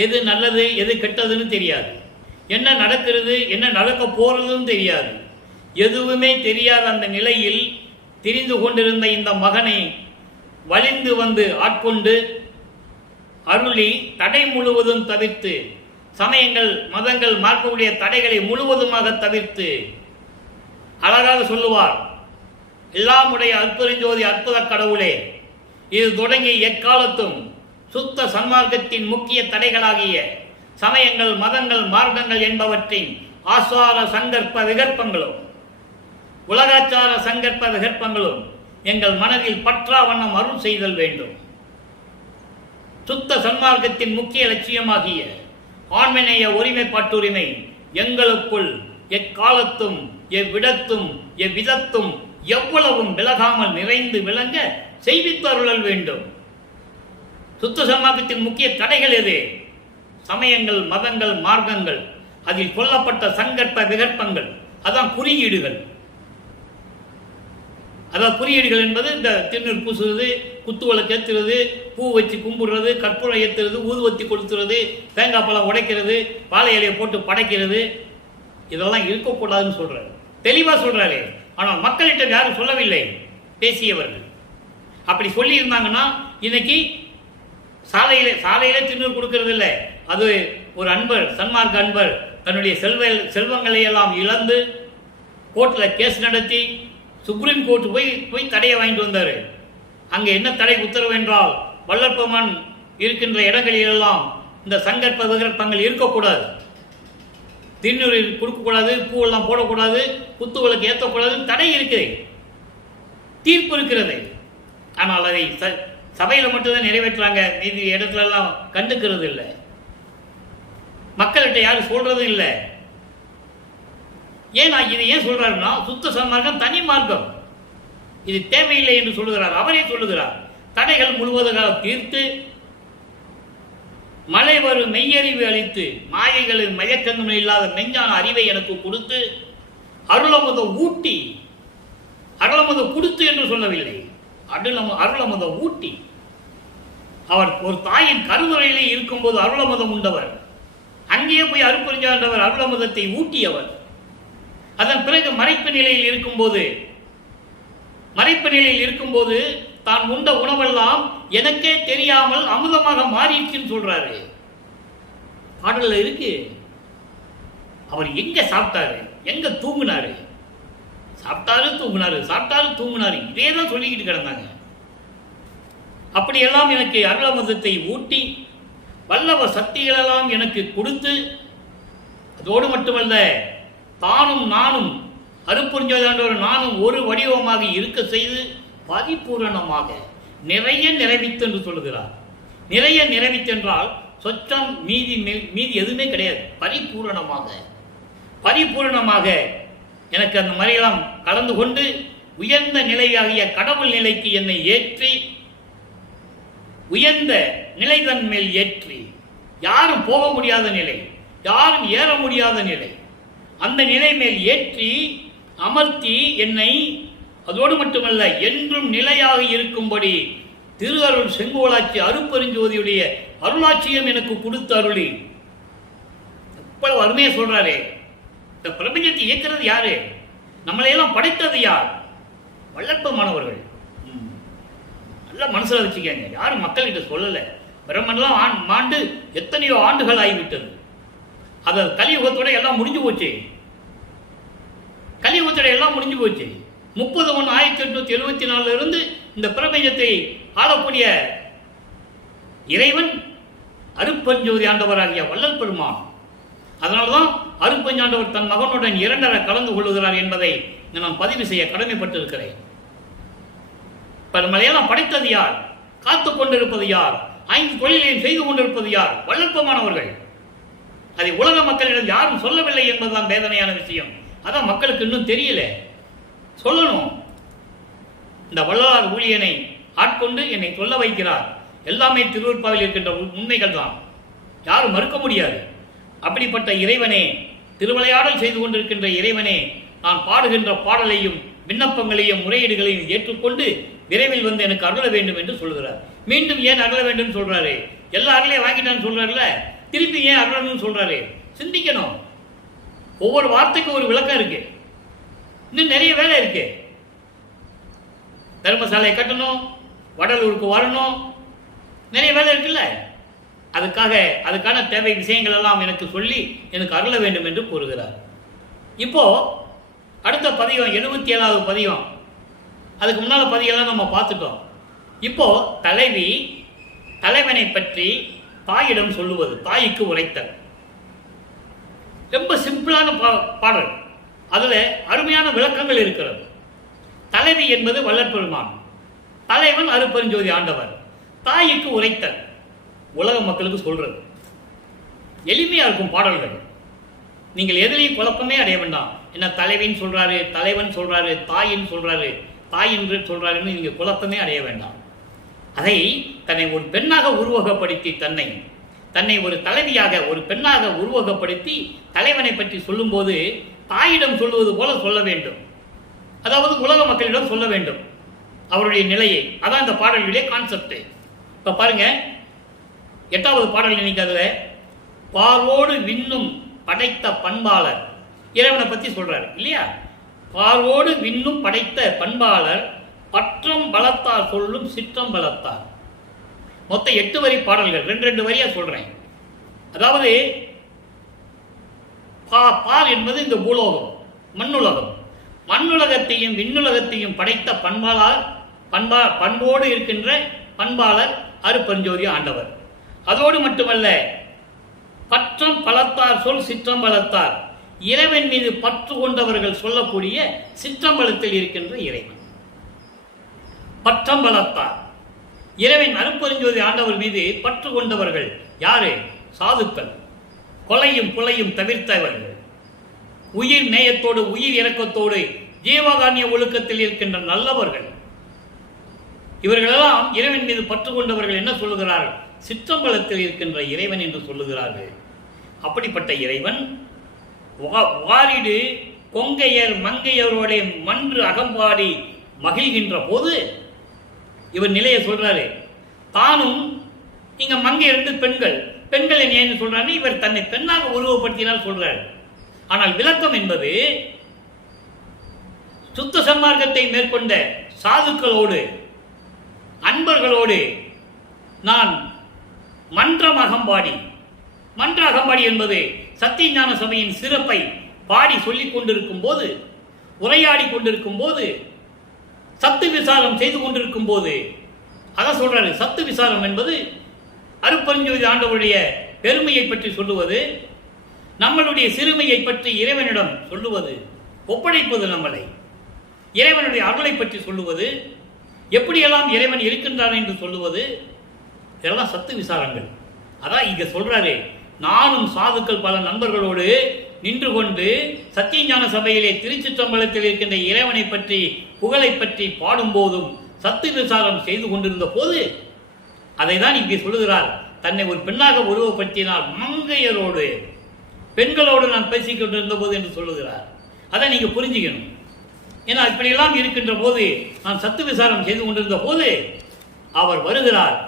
எது நல்லது எது கெட்டதுன்னு தெரியாது, என்ன நடக்கிறது என்ன நடக்க போறதுன்னு தெரியாது, எதுவுமே தெரியாத அந்த நிலையில் திரிந்து கொண்டிருந்த இந்த மகனை வலிந்து வந்து ஆட்கொண்டு அருளி தடை முழுவதும் தவிர்த்து, சமயங்கள் மதங்கள் மார்க்கக்கூடிய தடைகளை முழுவதுமாக தவிர்த்து, அழகாக சொல்லுவார், எல்லாம் உடைய அற்புதஞ்சோதி அற்புத கடவுளே, இது தொடங்கி எக்காலத்தும் சுத்த சன்மார்க்கத்தின் முக்கிய தடைகளாகிய சமயங்கள், மதங்கள், மார்க்கங்கள் என்பவற்றின் ஆசார சங்கற்ப விகற்பங்களும் உலகாச்சார சங்கற்ப விகற்பங்களும் எங்கள் மனதில் பற்றா வண்ணம் அருள் செய்தல் வேண்டும். சுத்த சன்மார்க்கத்தின் முக்கிய லட்சியமாகிய ஆண்மநேய ஒருமைப்பாட்டுரிமை எங்களுக்குள் எக்காலத்தும் எவ்விடத்தும் எவ்விதத்தும் எவ்வளவும் விலகாமல் நிறைந்து விளங்க செய்வித்து அருளல் வேண்டும். சுத்த சன்மார்க்கத்தின் முக்கிய தடைகள் எது? சமயங்கள், மதங்கள், மார்க்கங்கள், அதில் கொல்லப்பட்ட சங்கற்ப விகற்பங்கள், அதான் குறியீடுகள். அதாவது குறியீடுகள் என்பது இந்த திருநீர் பூசுறது, குத்துவிளக்கு ஏற்றுறது, பூ வச்சு கும்பிடுறது, கற்பூரம் ஏற்றுறது, ஊதுவத்தி கொடுத்துறது, தேங்காய் பழம் உடைக்கிறது, வாழை இலையை போட்டு படைக்கிறது, இதெல்லாம் இருக்கக்கூடாதுன்னு சொல்றாரு. தெளிவா சொல்றாரு. ஆனால் மக்களிடம் யாரும் சொல்லவில்லை, பேசியவர்கள். அப்படி சொல்லி இருந்தாங்கன்னா இன்னைக்கு சாலையில திருநீர் கொடுக்கறது இல்லை. அது ஒரு அன்பர், சன்மார்க்க அன்பர் தன்னுடைய செல்வங்களை எல்லாம் இழந்து கோர்ட்டில் கேஸ் நடத்தி சுப்ரீம் கோர்ட் போய் தடையை வாங்கிட்டு வந்தார். அங்கே என்ன தடை உத்தரவு என்றால், வல்லற்பமான் இருக்கின்ற இடங்களிலெல்லாம் இந்த சங்கற்ப விகற்பங்கள் இருக்கக்கூடாது, திருநீர் கொடுக்கக்கூடாது, பூவெல்லாம் போடக்கூடாது, குத்து விளக்கு ஏற்றக்கூடாது, தடை இருக்குது, தீர்ப்பு இருக்கிறது. ஆனால் அதை சபையில் மட்டும்தான் நிறைவேற்றுறாங்க, மீதி இடத்துல எல்லாம் கண்டுக்கிறது இல்லை, மக்கள்கிட்ட யாரும் சொல்றதும் இல்லை. ஏன் இது ஏன் சொல்றாருன்னா, சுத்த சன்மார்க்கம் தனி மார்க்கம், இது தேவையில்லை என்று சொல்லுகிறார். அவரே சொல்லுகிறார், தடைகள் முழுவதாக தீர்த்து மலை வரும் மெய்யறிவு அளித்து மாயைகளின் மயக்கங்கள் இல்லாத மெஞ்ஞான அறிவை எனக்கு கொடுத்து அருளமுத ஊட்டி, அருளமுத கொடுத்து என்று சொல்லவில்லை, அருளமுத ஊட்டி. அவர் ஒரு தாயின் கருவறையிலே இருக்கும்போது அருளமுதம் உண்டவர், அங்கேயே போய் அருப்பறிஞ்சாண்டவர் அருளமுதத்தை ஊட்டியவர். அதன் பிறகு மறைப்பு நிலையில் இருக்கும்போது தான் உண்ட உணவெல்லாம் எனக்கே தெரியாமல் அமுதமாக மாறிடுச்சுன்னு சொல்றாரு. பாடல்ல இருக்கு. அவர் எங்க சாப்பிட்டாரு, எங்க தூங்குனாரு, சாப்பிட்டாரு தூங்குனாரு, இதேதான் சொல்லிக்கிட்டு கிடந்தாங்க. அப்படியெல்லாம் எனக்கு அருளமுதத்தை ஊட்டி வல்லவ சக்திகளெல்லாம் எனக்கு கொடுத்து, அதோடு மட்டுமல்ல தானும் நானும் அருப்புரிஞ்சாண்டவர் நானும் ஒரு வடிவமாக இருக்க செய்து பரிபூரணமாக நிறைய நிறைவித்து என்று சொல்லுகிறார். நிறைய நிறைவித்தென்றால் சொச்சம் மீதி எதுவுமே கிடையாது. பரிபூரணமாக எனக்கு அந்த மாதிரியெல்லாம் கலந்து கொண்டு உயர்ந்த நிலையாகிய கடவுள் நிலைக்கு என்னை ஏற்றி, உயர்ந்த நிலை தன் மேல் ஏற்றி, யாரும் போக முடியாத நிலை, யாரும் ஏற முடியாத நிலை, அந்த நிலை மேல் ஏற்றி அமர்த்தி என்னை, அதோடு மட்டுமல்ல என்றும் நிலையாக இருக்கும்படி திரு அருள் செங்கோலாட்சி அருப்பெருஞ்சோதியுடைய அருளாட்சியம் எனக்கு கொடுத்து அருளி. எவ்வளவு அருமையா சொல்றாரு. இந்த பிரபஞ்சத்தை இயக்கிறது யாரு? நம்மளையெல்லாம் படைத்தது யார்? வல்லற்பமானவர்கள். நல்ல மனசுல வச்சுக்கங்க. யாரும் மக்கள்கிட்ட சொல்லல. பிரம்மன்லாம் மாண்டு எத்தனையோ ஆண்டுகள் ஆகிவிட்டது. அது கலியுகத்தோட எல்லாம் முடிஞ்சு போச்சு. 30/1/1874 இருந்து இந்த பிரபஞ்சத்தை ஆளக்கூடிய இறைவன் அருப்பெருஞ்சோதி ஆண்டவராகிய வள்ளல் பெருமான். அதனால்தான் அருப்பெருஞ்சாண்டவர் தன் மகனுடன் 2 கலந்து கொள்ளுகிறார் என்பதை நான் பதிவு செய்ய கடமைப்பட்டிருக்கிறேன். நம்மளையெல்லாம் படைத்தது யார்? காத்து கொண்டிருப்பது யார்? 5 தொழிலையும் செய்து கொண்டிருப்பது யார்? வள்ளல் பெருமானவர்கள். அதை உலக மக்களிடம் யாரும் சொல்லவில்லை என்பதுதான் வேதனையான விஷயம். அதான் மக்களுக்கு இன்னும் தெரியல, சொல்லணும். இந்த வள்ளலார் ஊழியனை ஆட்கொண்டு என்னை சொல்ல வைக்கிறார். எல்லாமே திருவருட்பாவில் இருக்கின்ற உண்மைகள் தான், யாரும் மறுக்க முடியாது. அப்படிப்பட்ட இறைவனே, திருவிளையாடல் செய்து கொண்டிருக்கின்ற இறைவனே, நான் பாடுகின்ற பாடலையும் விண்ணப்பங்களையும் முறையீடுகளையும் ஏற்றுக்கொண்டு விரைவில் வந்து எனக்கு அருள வேண்டும் என்று சொல்கிறார். மீண்டும் ஏன் அருள வேண்டும் சொல்றாரு? எல்லா அருளையும் வாங்கிட்டான்னு சொல்றாருல, திருப்பி ஏன் அருளணும்னு சொல்றாரு? சிந்திக்கணும். ஒவ்வொரு வார்த்தைக்கும் ஒரு விளக்கம் இருக்கு. இன்னும் நிறைய வேலை இருக்கு. தர்மசாலையை கட்டணும், வடலூருக்கு வரணும், நிறைய வேலை இருக்குல்ல. அதுக்கான தேவை விஷயங்கள் எல்லாம் எனக்கு சொல்லி எனக்கு அருள வேண்டும் என்று கூறுகிறார். இப்போ அடுத்த பதிகம் 77வது பதிகம். அதுக்கு முன்னால பதிகெல்லாம் நம்ம பார்த்துட்டோம். இப்போ தலைவி தலைவனை பற்றி தாயிடம் சொல்லுவது, தாய்க்கு உரைத்தல். ரொம்ப சிம்பிளான பாடல், அதுல அருமையான விளக்கங்கள் இருக்கிறது. தலைவி என்பது வள்ளற்பெருமான், தலைவன் அருட்பெருஞ்சோதி ஆண்டவர், தாய்க்கு உரைத்தல், உலக மக்களுக்கு சொல்றது. எளிமையா இருக்கும் பாடல்கள். நீங்கள் எதிலையும் குழப்பமே அடைய வேண்டாம். என்ன தலைவின்னு சொல்றாரு, தலைவன் சொல்றாரு, தாயின்னு சொல்றாரு, தாய் என்று சொல்றாருன்னு நீங்க குழப்பமே அடைய வேண்டாம். அதை தன்னை ஒரு பெண்ணாக உருவகப்படுத்தி தன்னை ஒரு தலைவியாக ஒரு பெண்ணாக உருவகப்படுத்தி தலைவனை பற்றி சொல்லும்போது தாயிடம் சொல்லுவது போல சொல்ல வேண்டும். அதாவது உலக மக்களிடம் சொல்ல வேண்டும் அவருடைய நிலையை. அதான் இந்த பாடல்களுடைய கான்செப்ட். இப்ப பாருங்க, 8வது பாடல் நினைக்காதுல பார்வோடு விண்ணும் படைத்த பண்பாளர், இறைவனை பத்தி சொல்றாரு இல்லையா? பார்வோடு விண்ணும் படைத்த பண்பாளர் பற்றம் பலத்தார் சொல்லும் சிற்றம் பலத்தார். மொத்தம் 8 வரி பாடல்கள், 2 வரியா சொல்றேன். அதாவது பார் என்பது இந்த பூலோகம், மண்ணுலகம். மண்ணுலகத்தையும் விண்ணுலகத்தையும் படைத்த பண்போடு இருக்கின்ற பண்பாளர் அருட்பெருஞ்சோதி ஆண்டவர். அதோடு மட்டுமல்ல, பற்றம் பலத்தார் சொல் சிற்றம்பலத்தார், இறைவன் மீது பற்று கொண்டவர்கள் சொல்லக்கூடிய சிற்றம்பலத்தில் இருக்கின்ற இறைவன். பற்றம்பலத்தார், இறைவன் அருட்பெருஞ்சோதி ஆண்டவர் மீது பற்று கொண்டவர்கள் யாரு? சாதுக்கள், கொலையும் புலையும் தவிர்த்தவர்கள், உயிர் நேயத்தோடு உயிர் இரக்கத்தோடு ஜீவகானிய ஒழுக்கத்தில் இருக்கின்ற நல்லவர்கள். இவர்களெல்லாம் இறைவன் மீது பற்று கொண்டவர்கள் என்ன சொல்லுகிறார்கள்? சிற்றம்பலத்தில் இருக்கின்ற இறைவன் என்று சொல்லுகிறார்கள். அப்படிப்பட்ட இறைவன் வாரிடு கொங்கையர் மங்கையரோட மன்று அகம்பாடி மகிழ்கின்ற போது இவர் நிலையை சொல்றாரு. தானும் இங்க மங்கையர் பெண்கள் என்ன சொல்றாரு? இவர் தன்னை பெண்ணாக உருவப்படுத்தினால் சொல்றாரு. ஆனால் விளக்கம் என்பது சுத்த சன்மார்க்கத்தை மேற்கொண்ட சாதுக்களோடு அன்பர்களோடு நான் மன்ற அகம்பாடி என்பது சத்தியஞான சபையின் சிறப்பை பாடி சொல்லிக் கொண்டிருக்கும் போது, உரையாடி கொண்டிருக்கும் போது, சத்து விசாரம் செய்து கொண்டிருக்கும் போது அதான் சொல்றாரு. சத்து விசாரம் என்பது அருட்பெருஞ்சோதி ஆண்டவருடைய பெருமையை பற்றி சொல்லுவது, நம்மளுடைய சிறுமையை பற்றி இறைவனிடம் சொல்லுவது, ஒப்படைப்பது, நம்மளை இறைவனுடைய அருளை பற்றி சொல்லுவது, எப்படியெல்லாம் இறைவன் இருக்கின்றான் என்று சொல்லுவது, இதெல்லாம் சத்து விசாரங்கள். அதான் இங்க சொல்றாரு, நானும் சாதுக்கள் பல நண்பர்களோடு நின்று கொண்டு சத்தியஞான சபையிலே திருச்சிற்றம்பலத்தில் இருக்கின்ற இறைவனை பற்றி புகழை பற்றி பாடும் போதும் சத்து விசாரம் செய்து கொண்டிருந்த போது அதை தான் இங்கே சொல்லுகிறார். தன்னை ஒரு பெண்ணாக உருவப்படுத்தினால் மங்கையரோடு பெண்களோடு நான் பேசிக் கொண்டிருந்த போது என்று சொல்லுகிறார். அதை நீங்க புரிஞ்சுக்கணும். ஏன்னா இப்படியெல்லாம் இருக்கின்ற போது நான் சத்து விசாரம் செய்து கொண்டிருந்த போது அவர் வருகிறார்.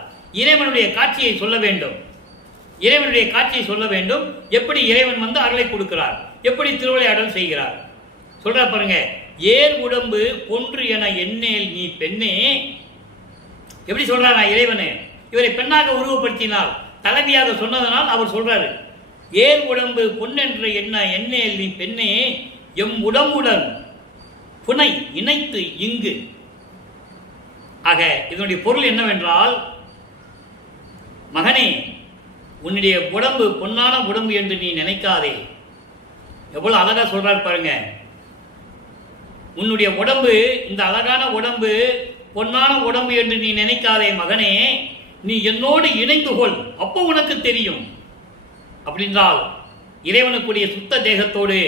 இறைவனுடைய காட்சியை சொல்ல வேண்டும். இறைவனுடைய காட்சியை சொல்ல வேண்டும். எப்படி இறைவன் வந்து அருளை கொடுக்கிறார், எப்படி திருவிளையாடல் செய்கிறார் சொல்ற பாருங்க. ஏர் உடம்பு பொன்று என எண்ணேல் நீ பெண்ணே, எப்படி சொல்றாரா இறைவனே? இவரை பெண்ணாக உருவப்படுத்தினால், தலைவியாக சொன்னதனால் அவர் சொல்றாரு, ஏர் உடம்பு பொன்னென்று எண்ணேல் நீ பெண்ணே, எம் உடம்புடன் புனை இணைத்து இங்கு. ஆக இதனுடைய பொருள் என்னவென்றால், மகனே உன்னுடைய உடம்பு பொன்னான உடம்பு என்று நீ நினைக்காதே. எவ்வளவு அழகா சொல்றார் பாருங்க. உன்னுடைய உடம்பு, இந்த அழகான உடம்பு பொன்னான உடம்பு என்று நீ நினைக்காதே மகனே, நீ என்னோடு இணைந்து கொள், அப்போ உனக்கு தெரியும். அப்படின்றால் இறைவனுக்குரிய சுத்த தேகத்தோடு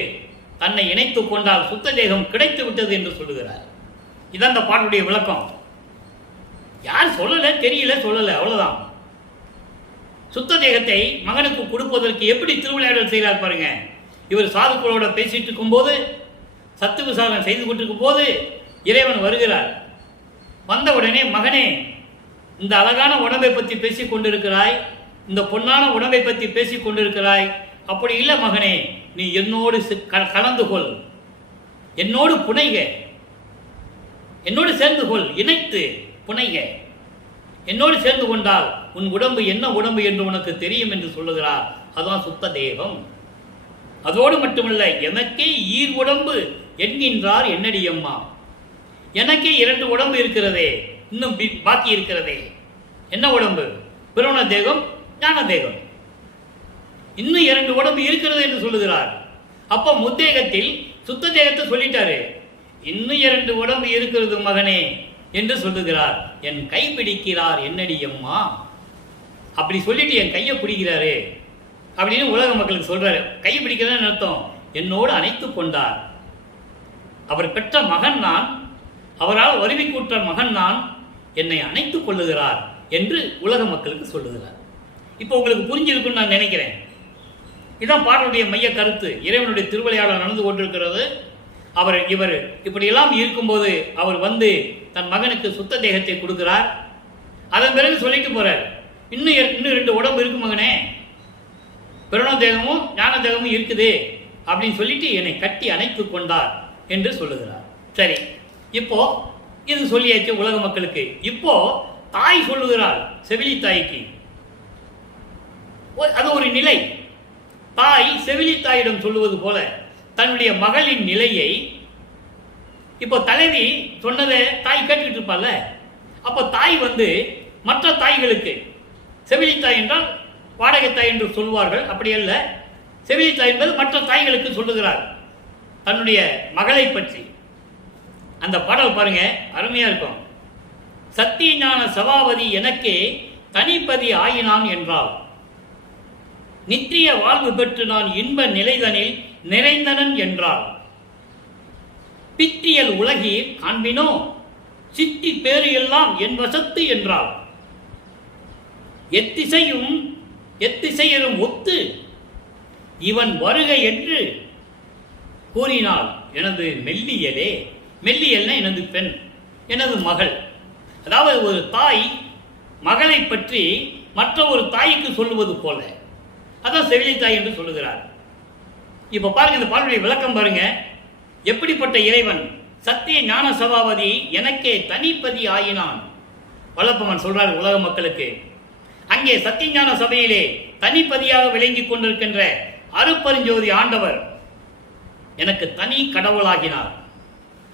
தன்னை இணைத்துக் கொண்டால் சுத்த தேகம் கிடைத்து விட்டது என்று சொல்லுகிறார். இதான் இந்த பாட்டுடைய விளக்கம். யார் சொல்லல, தெரியல, சொல்லல, அவ்வளவுதான். சுத்த தேகத்தை மகனுக்கு கொடுப்பதற்கு எப்படி திருவிளையாடல் செய்கிறார் பாருங்க. இவர் சாதுக்களோட பேசிட்டு இருக்கும் போது, சத்து விசாரணை செய்து கொண்டிருக்கும் போது இறைவன் வருகிறார். வந்த உடனே, மகனே இந்த அழகான உடம்பை பற்றி பேசிக் கொண்டிருக்கிறாய், இந்த பொன்னான உடம்பை பற்றி பேசிக் கொண்டிருக்கிறாய். அப்படி இல்லை மகனே, நீ என்னோடு கலந்து கொள், என்னோடு புனைக, என்னோடு சேர்ந்து கொள், இணைத்து புனைக. என்னோடு சேர்ந்து கொண்டால் உன் உடம்பு என்ன உடம்பு என்று உனக்கு தெரியும் என்று சொல்லுகிறார். அதுதான் சுத்த தேகம். அதோடு மட்டுமல்ல, எனக்கே ஈர் உடம்பு என்கின்றார் என்னடியம்மா. எனக்கே 2 உடம்பு இருக்கிறதே, இன்னும் பாக்கி இருக்கிறதே. என்ன உடம்பு? பிரவண தேகம், ஞான தேகம். இன்னும் 2 உடம்பு இருக்கிறது என்று சொல்லுகிறார். அப்போ முத்தேகத்தில் சுத்த தேகத்தை சொல்லிட்டாரு. இன்னும் 2 உடம்பு இருக்கிறது மகனே என்று சொல்லுகிறார். என் கை பிடிக்கிறார் என்னடி அம்மா, அப்படி சொல்லிட்டு என் கையை பிடிக்கிறாரு அப்படின்னு உலக மக்களுக்கு சொல்றாரு. கையை பிடிக்கிறதுன்னு அர்த்தம், என்னோடு அணைத்து கொண்டார். அவர் பெற்ற மகன் நான், அவரால் வருவிக்கூற்ற மகன் நான், என்னை அணைத்துக் கொள்ளுகிறார் என்று உலக மக்களுக்கு சொல்லுகிறார். இப்போ உங்களுக்கு புரிஞ்சிருக்குன்னு நான் நினைக்கிறேன். இதுதான் பாடலுடைய மைய கருத்து. இறைவனுடைய திருவிளையாடல் நடந்து கொண்டிருக்கிறது. இவர் இப்படியெல்லாம் இருக்கும்போது அவர் வந்து தன் மகனுக்கு சுத்த தேகத்தை கொடுக்கிறார். அதன் பிறகு சொல்லிட்டு போறார், இன்னும் 2 உடம்பு இருக்கு மகனே, பிரணவ தேகமும் ஞான தேகமும் இருக்குது அப்படின்னு சொல்லிட்டு என்னை கட்டி அணைத்து கொண்டார் என்று சொல்லுகிறார். சரி, இப்போ இது சொல்லியாச்சு உலக மக்களுக்கு. இப்போ தாய் சொல்லுகிறாள் செவிலி தாய்க்கு. அது ஒரு நிலை. தாய் செவிலி தாயிடம் சொல்லுவது போல தன்னுடைய மகளின் நிலையை இப்போ தலைவி சொன்னதை தாய் கேட்டுக்கிட்டு இருப்பாள். அப்போ தாய் வந்து மற்ற தாய்களுக்கு, செவிலி தாய் என்றால் வாடகை தாய் என்று சொல்வார்கள், அப்படி அல்ல, செவிலி தாய் என்பது மற்ற தாய்களுக்கு சொல்லுகிறார் தன்னுடைய மகளை பற்றி. அந்த பாடல் பாருங்க, அருமையா இருக்கும். சத்திய ஞான சபாபதி எனக்கே தனிப்பதி ஆயினான் என்றால், நித்திய வாழ்வு பெற்று நான் இன்ப நிலைதனில் நிறைந்தனன் என்றால், பித்தியல் உலகீர் காண்பினோ சித்தி பேறு எல்லாம் என் வசத்து என்றால், எத்திசையரும் ஒத்து இவன் வருக என்று கூறினால் எனது மெல்லியலே, மெல்லியல்னா எனது பெண், எனது மகள். அதாவது ஒரு தாய் மகளை பற்றி மற்ற ஒரு தாய்க்கு சொல்லுவது போல, அதான் செவிலி தாய் என்று சொல்லுகிறார். இப்ப பாருங்க, இந்த பாடலுடைய விளக்கம் பாருங்க. எப்படிப்பட்ட இறைவன், சத்திய ஞான சபாபதி எனக்கே தனிப்பதி ஆயினான். வல்லப்பமன் சொல்றார் உலக மக்களுக்கு. அங்கே சத்தியஞான சபையிலே தனிப்பதியாக விளங்கிக் கொண்டிருக்கின்ற அருப்பெருஞ்சோதி ஆண்டவர் எனக்கு தனி கடவுளாகினார்.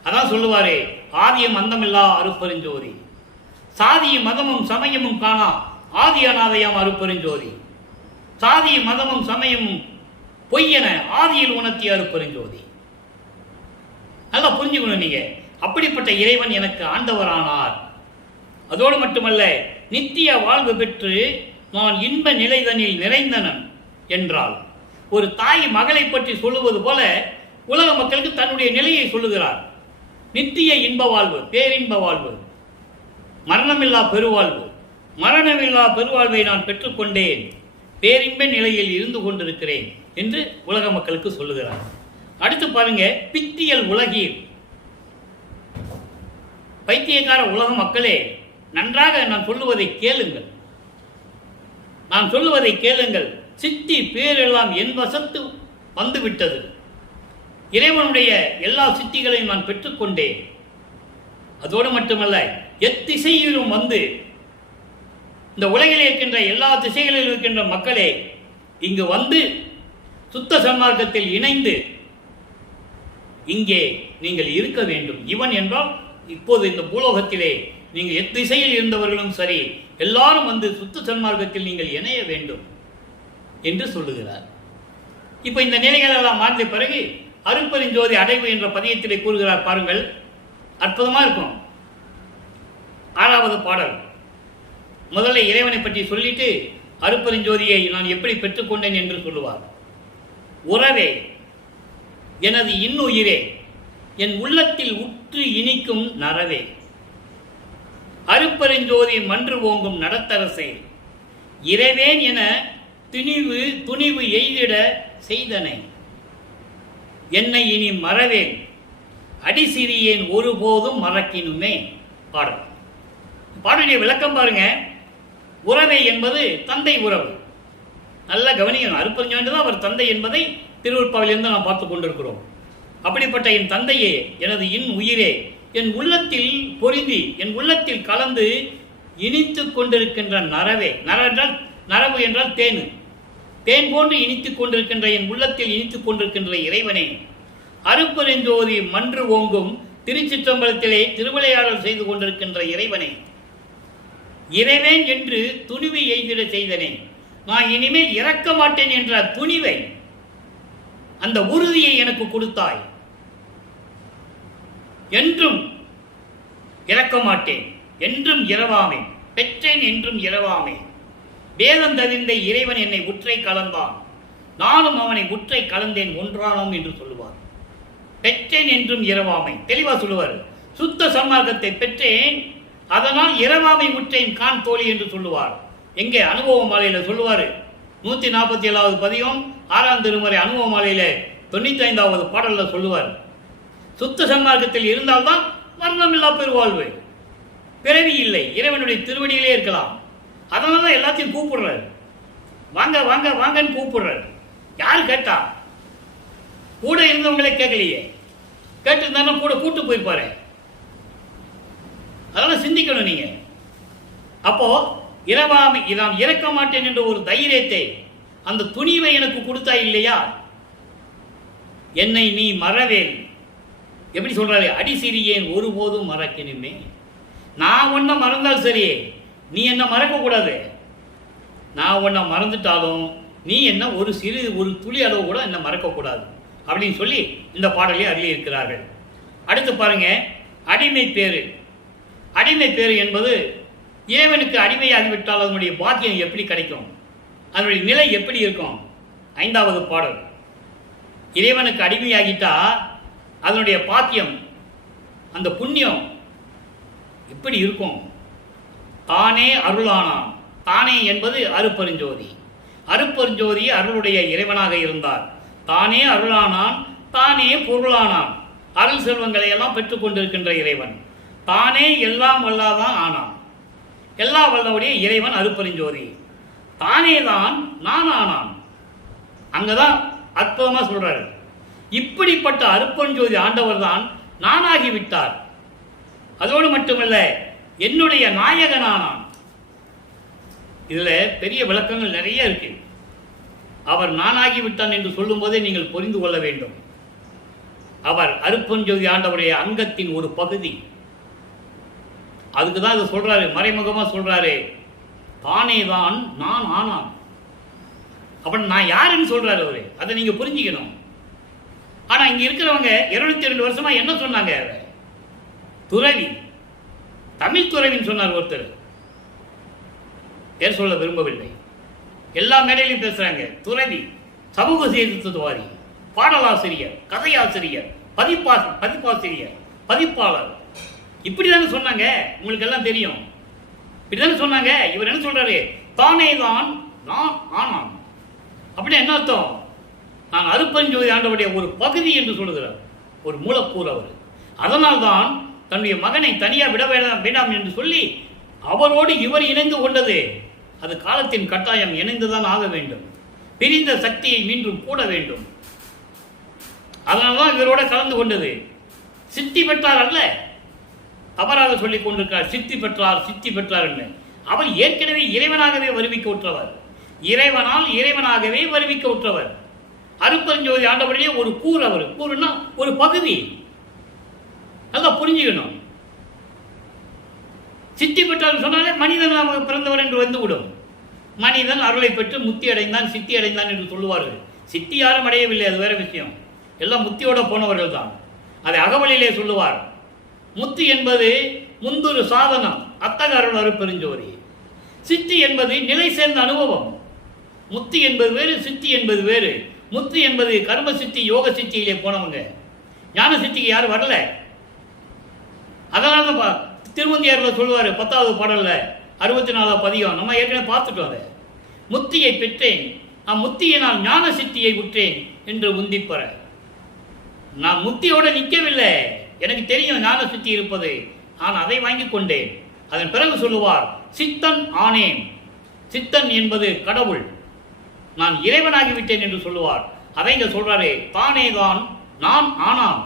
அதான் சொல்லுவாரே, ஆதியம் அந்தமில்லா அருப்பெருஞ்சோதி, சாதியும் மதமும் சமயமும் காணா ஆதி அநாதையாம் அருப்பெருஞ்சோதி, சாதி மதமும் சமயமும் பொய்யென ஆதியில் உணர்த்திய அருப்பெருஞ்சோதி. நல்லா புரிஞ்சுக்கணும் நீங்க. அப்படிப்பட்ட இறைவன் எனக்கு ஆண்டவரானார். அதோடு மட்டுமல்ல, நித்திய வாழ்வு பெற்று நான் இன்ப நிலைதனில் நிறைந்தனன் என்றால், ஒரு தாய் மகளை பற்றி சொல்லுவது போல உலக மக்களுக்கு தன்னுடைய நிலையை சொல்லுகிறார். நித்திய இன்ப வாழ்வு, பேரின்ப வாழ்வு, மரணமில்லா பெருவாழ்வு, மரணமில்லா பெருவாழ்வை நான் பெற்றுக்கொண்டேன், பேரின்ப நிலையில் இருந்து கொண்டிருக்கிறேன் என்று உலக மக்களுக்கு சொல்லுகிறார். அடுத்து பாருங்க, பித்தியல் உலகீர். பைத்தியக்கார உலக மக்களே, நன்றாக நான் சொல்லுவதை கேளுங்கள், நான் சொல்லுவதை கேளுங்கள். சித்தி பேரெல்லாம் என் வசத்து வந்துவிட்டது. இறைவனுடைய எல்லா சித்திகளையும் நான் பெற்றுக்கொண்டேன். அதோடு மட்டுமல்ல, எத்திசையிலும் வந்து இந்த உலகில் இருக்கின்ற எல்லா திசைகளில் இருக்கின்ற மக்களே இங்கு வந்து சுத்த சன்மார்க்கத்தில் இணைந்து இங்கே நீங்கள் இருக்க வேண்டும். இவன் என்றால் இப்போது இந்த பூலோகத்திலே நீங்கள் எத்திசையில் இருந்தவர்களும் சரி, எல்லாரும் வந்து சுத்த சன்மார்க்கத்தில் நீங்கள் இணைய வேண்டும் என்று சொல்லுகிறார். இப்ப இந்த நிலைகள் எல்லாம் மாற்றிய பிறகு அருட்பெருஞ்சோதி அடைவு என்ற பதியத்திலே கூறுகிறார். பாருங்கள், அற்புதமா இருக்கும். 6வது பாடல். முதல்ல இறைவனை பற்றி சொல்லிட்டு அருட்பெருஞ்சோதியை நான் எப்படி பெற்றுக்கொண்டேன் என்று சொல்லுவார். உறவே, எனது இன்னுயிரே, என் உள்ளத்தில் உற்று இனிக்கும் நரவே, அருட்பெருஞ்சோதி மன்று ஓங்கும் நடத்தரசே, இறைவேன் என துணிவு எய்திட செய்தனை, என்னை இனி மறவேன், அடிசிறியேன் ஒருபோதும் மறக்கினுமே. பாடல். பாடலுடைய விளக்கம் பாருங்க. உறவை என்பது தந்தை உறவு. நல்ல கவனிக்கணும். அருட்பெருஞ்சோதி தான் அவர் தந்தை என்பதை திருவருட்பாவிலிருந்து நாம் பார்த்து கொண்டிருக்கிறோம். அப்படிப்பட்ட என் தந்தையே, எனது உயிரே, என் உள்ளத்தில் பொருந்தி என் உள்ளத்தில் கலந்து இனித்து கொண்டிருக்கின்ற நரவே, நரவு என்றால் தேன், தேன் போன்று இனித்துக் கொண்டிருக்கின்ற என் உள்ளத்தில் இனித்துக் கொண்டிருக்கின்ற இறைவனே, அருட்பெருஞ்சோதி மன்று ஓங்கும் திருச்சிற்றம்பலத்திலே திருவிளையாடல் செய்து கொண்டிருக்கின்ற இறைவனே, இறைவேன் என்று துணிவை எய்திட செய்தனே. நான் இனிமேல் இறக்க மாட்டேன் என்ற துணிவை, அந்த உறுதியை எனக்கு கொடுத்தாய். என்றும் இறக்க மாட்டேன், என்றும் இரவாமே, பெற்றேன் என்றும் இரவாமே. வேதம் தவிர்ந்த இறைவன் என்னை உற்றை கலந்தான், நானும் அவனை உற்றை கலந்தேன் ஒன்றானோம் என்று சொல்லுவார். பெற்றேன் என்றும் இரவாமை, தெளிவா சொல்லுவார். சுத்த சன்மார்க்கத்தை பெற்றேன், அதனால் இரவாமை உற்றேன் கான் தோழி என்று சொல்லுவார். எங்கே? அனுபவ மாலையில சொல்லுவார். 147வது பதிகம் 6ஆம் திருமுறை அனுபவ மாலையில 95வது பாடல்ல சொல்லுவார். சுத்த சன்மார்க்கத்தில் இருந்தால்தான் மரணமில்லா பெருவாழ்வு, பிறவி இல்லை, இறைவனுடைய திருவடியிலே இருக்கலாம். அதனால தான் எல்லாத்தையும் கூப்பிடுறாரு. வாங்க வாங்க வாங்கன்னு கூப்பிடுறாரு. யாரு கேட்டா? கூட இருந்தவங்களே கேட்கலையே. கேட்டுருந்தாலும் கூட கூட்டு போயிருப்பாரு. அதெல்லாம் சிந்திக்கணும் நீங்க. அப்போ இரவாமை, நான் இறக்க மாட்டேன் என்ற ஒரு தைரியத்தை, அந்த துணிவை எனக்கு கொடுத்தா இல்லையா? என்னை நீ மறவேன். எப்படி சொல்றாரு? அடி சிறியேன் ஒருபோதும் மறக்கணுமே. நான் ஒன்ன மறந்தால் சரி, நீ என்ன மறக்க கூடாது. நான் ஒன்ன மறந்துட்டாலும் நீ என்ன ஒரு துளி அளவு கூட என்ன மறக்கக்கூடாது அப்படின்னு சொல்லி இந்த பாடலை அருளி இருக்கிறார்கள். அடுத்து பாருங்க, அடிமை பேரு. அடிமை பேரு என்பது இறைவனுக்கு அடிமையாகிவிட்டால் அதனுடைய பாக்கியம் எப்படி கிடைக்கும், அதனுடைய நிலை எப்படி இருக்கும்? 5வது பாடல். இறைவனுக்கு அடிமையாகிட்டா அதனுடைய பாக்கியம், அந்த புண்ணியம் எப்படி இருக்கும்? தானே அருளானான். தானே என்பது அருப்பெருஞ்சோதி. அருப்பெருஞ்சோதி அருளுடைய இறைவனாக இருந்தார். தானே அருளானான், தானே பொருளானான். அருள் செல்வங்களை எல்லாம் பெற்றுக் கொண்டிருக்கின்ற இறைவன் தானே எல்லாம் வல்லாதான் ஆனான். எல்லா வல்லவுடைய இறைவன் அருப்பெருஞ்சோதி. தானே தான் நான் ஆனான். அங்கதான் அற்புதமா சொல்றாரு. இப்படிப்பட்ட அருப்பெருஞ்சோதி ஆண்டவர் தான் நானாகிவிட்டார். அதோடு மட்டுமல்ல, என்னுடைய நாயகனானான். இதுல பெரிய விளக்கங்கள் நிறைய இருக்கு. அவர் நானாகிவிட்டான் என்று சொல்லும் போதே நீங்கள் புரிந்து கொள்ள வேண்டும். அவர் அருப்பெருஞ்சோதி ஆண்டவருடைய அங்கத்தின் ஒரு பகுதி. அதுக்குதான் இதை சொல்றாரு, மறைமுகமா சொல்றாரு. தானே தான் நான் ஆனான். அப்ப நான் யாருன்னு சொல்றாரு அவரு. அதை நீங்க புரிஞ்சுக்கணும். ஆனா இங்க இருக்கிறவங்க 202 வருஷமா என்ன சொன்னாங்க? துறவி, தமிழ் துறவின்னு சொன்னார் ஒருத்தர். பேர் சொல்ல விரும்பவில்லை. எல்லா மேடையிலும் பேசுறாங்க. துறவி, சமூக சீர்திருத்தவாதி, பாடலாசிரியர், கதையாசிரியர், பதிப்பாசிரியர், பதிப்பாளர், இப்படிதானே சொன்னாங்க. உங்களுக்கு எல்லாம் தெரியும். இப்படிதானே சொன்னாங்க. இவர் என்ன சொல்றாரு? தானே தான் நான் ஆனான். அப்படின்னு என்ன அர்த்தம்? நான் அருப்பெருஞ்சோதி ஆண்டவருடைய ஒரு பகுதி என்று சொல்லுகிறார், ஒரு மூலக்கூறு அவர். அதனால்தான் தன்னுடைய மகனை தனியா விட வேண்டாம் என்று சொல்லி அவரோடு இவர் இணைந்து கொண்டது. அது காலத்தின் கட்டாயம், இணைந்துதான் ஆக வேண்டும். பிரிந்த சக்தியை மீண்டும் கூட வேண்டும். அதனால்தான் இவரோட கலந்து கொண்டது. சித்தி பெற்றார் அல்ல, தவறாக சொல்லிக் கொண்டிருக்கிறார். சித்தி பெற்றார், சித்தி பெற்றார் என்று. அவர் ஏற்கனவே இறைவனாகவே வருவிக்க உற்றவர். இறைவனால் இறைவனாகவே வருவிக்க உற்றவர். அருப்பெருஞ்சோதி ஆண்டவருடைய ஒரு கூறு. அவர் கூறுனா ஒரு பகுதி. நல்லா புரிஞ்சுக்கணும். சித்தி பெற்றார் சொன்னாலே மனிதனாக பிறந்தவர் என்று வந்துவிடும். மனிதன் அருளை பெற்று முத்தி அடைந்தான், சித்தி அடைந்தான் என்று சொல்லுவார்கள். சித்தி யாரும் அடையவில்லை, அது வேற விஷயம். எல்லாம் முத்தியோட போனவர்கள் தான். அதை அகவலிலே சொல்லுவார். முத்தி என்பது முந்தொரு சாதனம், அத்தக அருள் அருப்பெருஞ்சோதி. சித்தி என்பது நிலை சேர்ந்த அனுபவம். முத்தி என்பது வேறு, சித்தி என்பது வேறு. முத்தி என்பது கர்ம சித்தி, யோக சித்தியிலே போனவங்க. ஞான சித்திக்கு யாரும் வரல. அதனால தான் திருமந்தியாரில் சொல்லுவார் 10வது பாடல்ல 64வது பதிகம். நம்ம ஏற்கனவே பார்த்துட்டோம். அதை முத்தியை பெற்றேன், நான் முத்தியை நான் ஞான சித்தியை உற்றேன் என்று உந்திப்பற. நான் முத்தியோட நிற்கவில்லை, எனக்கு தெரியும் ஞான சித்தி இருப்பது, நான் அதை வாங்கி கொண்டேன். அதன் பிறகு சொல்லுவார், சித்தன் ஆனேன். சித்தன் என்பது கடவுள், நான் இறைவனாகிவிட்டேன் என்று சொல்லுவார். அதை இங்க சொல்றாரு, தானே தான் நான் ஆனான்.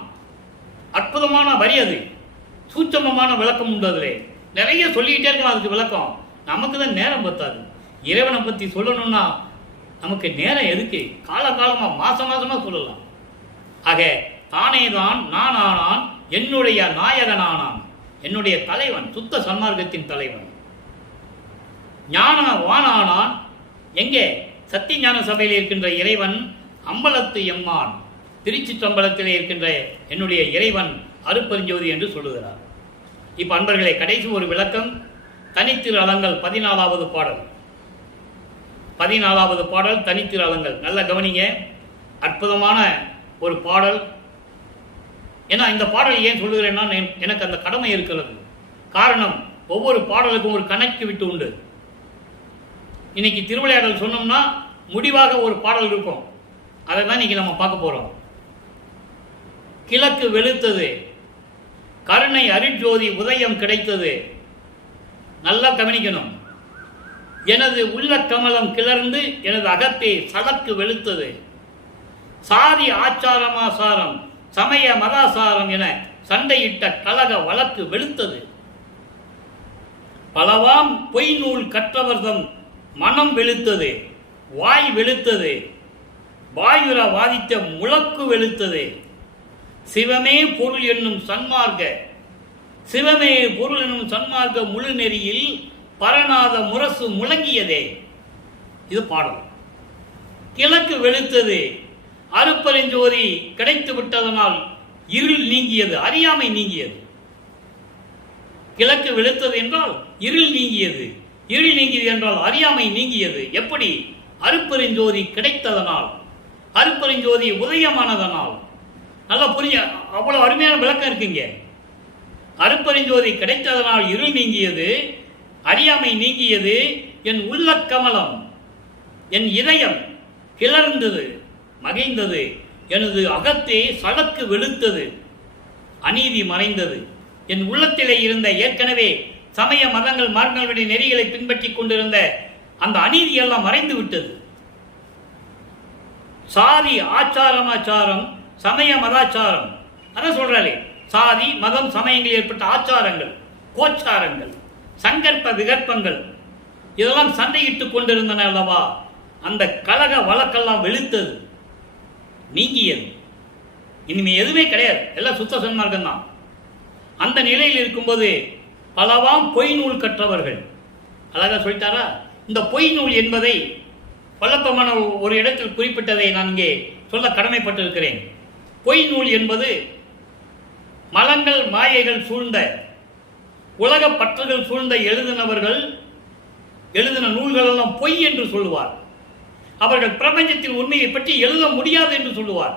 அற்புதமான வரி அது. சூட்சமமான விளக்கம் உண்டு. அதிலே நிறைய சொல்லிக்கிட்டே இருக்கலாம். அதுக்கு விளக்கம் நமக்கு தான் நேரம் பத்தாது. இறைவனை பற்றி சொல்லணும்னா நமக்கு நேரம் எதுக்கு? காலகாலமா மாசமா சொல்லலாம். ஆக தானே தான் நான் ஆனான், என்னுடைய நாயகனானான், என்னுடைய தலைவன், சுத்த சன்மார்க்கத்தின் தலைவன். ஞானவானானான். எங்கே? சத்திய ஞான சபையில் இருக்கின்ற இறைவன் அம்பலத்து எம்மான், திருச்சிற்றம்பலத்திலே இருக்கின்ற என்னுடைய இறைவன் அருட்பெருஞ்சோதி என்று சொல்லுகிறார். இப்போ அன்பர்களே, கடைசி ஒரு விளக்கம். தனித்திரு அலங்கல் 14வது பாடல். 14வது பாடல் தனித்திரு அலங்கல். நல்ல கவனிங்க, அற்புதமான ஒரு பாடல். ஏன்னா இந்த பாடல் ஏன் சொல்லுகிறேன்னா, எனக்கு அந்த கடமை இருக்கிறது. காரணம், ஒவ்வொரு பாடலுக்கும் ஒரு கனெக்டிவிட்டி உண்டு. இன்னைக்கு திருவிளையாடல் சொன்னோம்னா முடிவாக ஒரு பாடல் இருக்கும். அதை தான் இன்னைக்கு நம்ம பார்க்க போறோம். கிழக்கு வெளுத்தது, கருணை அருட்ஜோதி உதயம் கிடைத்தது. நல்லா கவனிக்கணும். எனது உள்ள கமலம் கிளர்ந்து எனது அகத்தே சலக்கு வெளுத்தது. சாதி ஆச்சாரமாசாரம் சமய மதாசாரம் என சண்டையிட்ட கலக வழக்கு வெளுத்தது. பலவாம் பொய் நூல் கற்றவர்தம் மனம் வெளுத்தது. வாய் வெளுத்தது. வாயுர வாதித்த முழக்கு வெளுத்தது. சிவமே பொருள் என்னும் சன்மார்க்க, சிவமே பொருள் என்னும் சன்மார்க்க முழு நெறியில் பரநாத முரசு முழங்கியதே. இது பாடல். கிழக்கு வெளுத்தது, அருட்பெருஞ்சோதி கிடைத்து விட்டதனால் இருள் நீங்கியது, அறியாமை நீங்கியது. கிழக்கு வெளுத்தது என்றால் இருள் நீங்கியது, இருள் நீங்கியது என்றால் அறியாமை நீங்கியது. எப்படி? அருட்பெருஞ்சோதி கிடைத்ததனால், அருட்பெருஞ்சோதி உதயமானதனால். நல்லா புரிஞ்ச, அவ்வளவு அருமையான விளக்கம் இருக்குங்க. அருட்பெருஞ்சோதி கிடைத்ததனால் இருள் நீங்கியது, அறியாமை நீங்கியது. என் உள்ள கமலம், என் இதயம் கிளர்ந்தது, மகிழ்ந்தது. எனது அகத்தே சலக்கு வெளுத்தது, அநீதி மறைந்தது. என் உள்ளத்திலே இருந்த ஏற்கனவே சமய மதங்கள் மார்க்கங்களுடைய நெறிகளை பின்பற்றி கொண்டிருந்த அந்த அநீதி எல்லாம் மறைந்து விட்டது. சாதி ஆச்சாரமாச்சாரம் சமய மதாச்சாரம், அதான் சொல்றாரு. சாதி மதம் சமயங்களில் ஏற்பட்ட ஆச்சாரங்கள், கோச்சாரங்கள், சங்கற்ப விகற்பங்கள் இதெல்லாம் சண்டையிட்டுக் கொண்டிருந்தன அல்லவா? அந்த கலக வழக்கெல்லாம் வெளுத்தது, நீங்கியது. இனிமே எதுவுமே கிடையாது, எல்லாம் சுத்த சன்மார்க்கம் தான். அந்த நிலையில் இருக்கும்போது பலவாம் பொய் நூல் கற்றவர்கள், அழகா சொல்லிட்டாரா? இந்த பொய் நூல் என்பதை பல்லப்பமான ஒரு இடத்தில் குறிப்பிட்டதை நான் இங்கே சொல்ல கடமைப்பட்டிருக்கிறேன். பொய் நூல் என்பது மலங்கள் மாயைகள் சூழ்ந்த, உலக பற்றுகள் சூழ்ந்த எழுதினவர்கள் எழுதின நூல்கள் எல்லாம் பொய் என்று சொல்லுவார். அவர்கள் பிரபஞ்சத்தின் உண்மையை பற்றி எழுத முடியாது என்று சொல்லுவார்.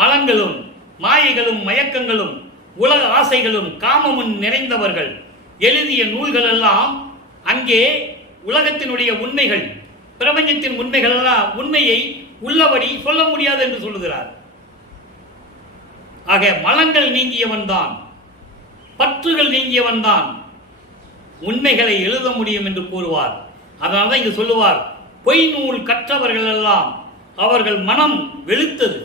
மலங்களும் மாயைகளும் மயக்கங்களும் உலக ஆசைகளும் காமமும் நிறைந்தவர்கள் எழுதிய நூல்கள் எல்லாம் அங்கே உலகத்தினுடைய உண்மைகள், பிரபஞ்சத்தின் உண்மைகள் எல்லாம் உண்மையை உள்ளபடி சொல்ல முடியாது என்று சொல்லுகிறார். ஆக மலங்கள் நீங்கியவன் தான், பற்றுகள் நீங்கியவன் தான் உண்மைகளை எழுத முடியும் என்று கூறுவார். அதனால்தான் இங்கு சொல்லுவார், பொய் நூல் கற்றவர்கள் எல்லாம் அவர்கள் மனம் வெளுத்தது.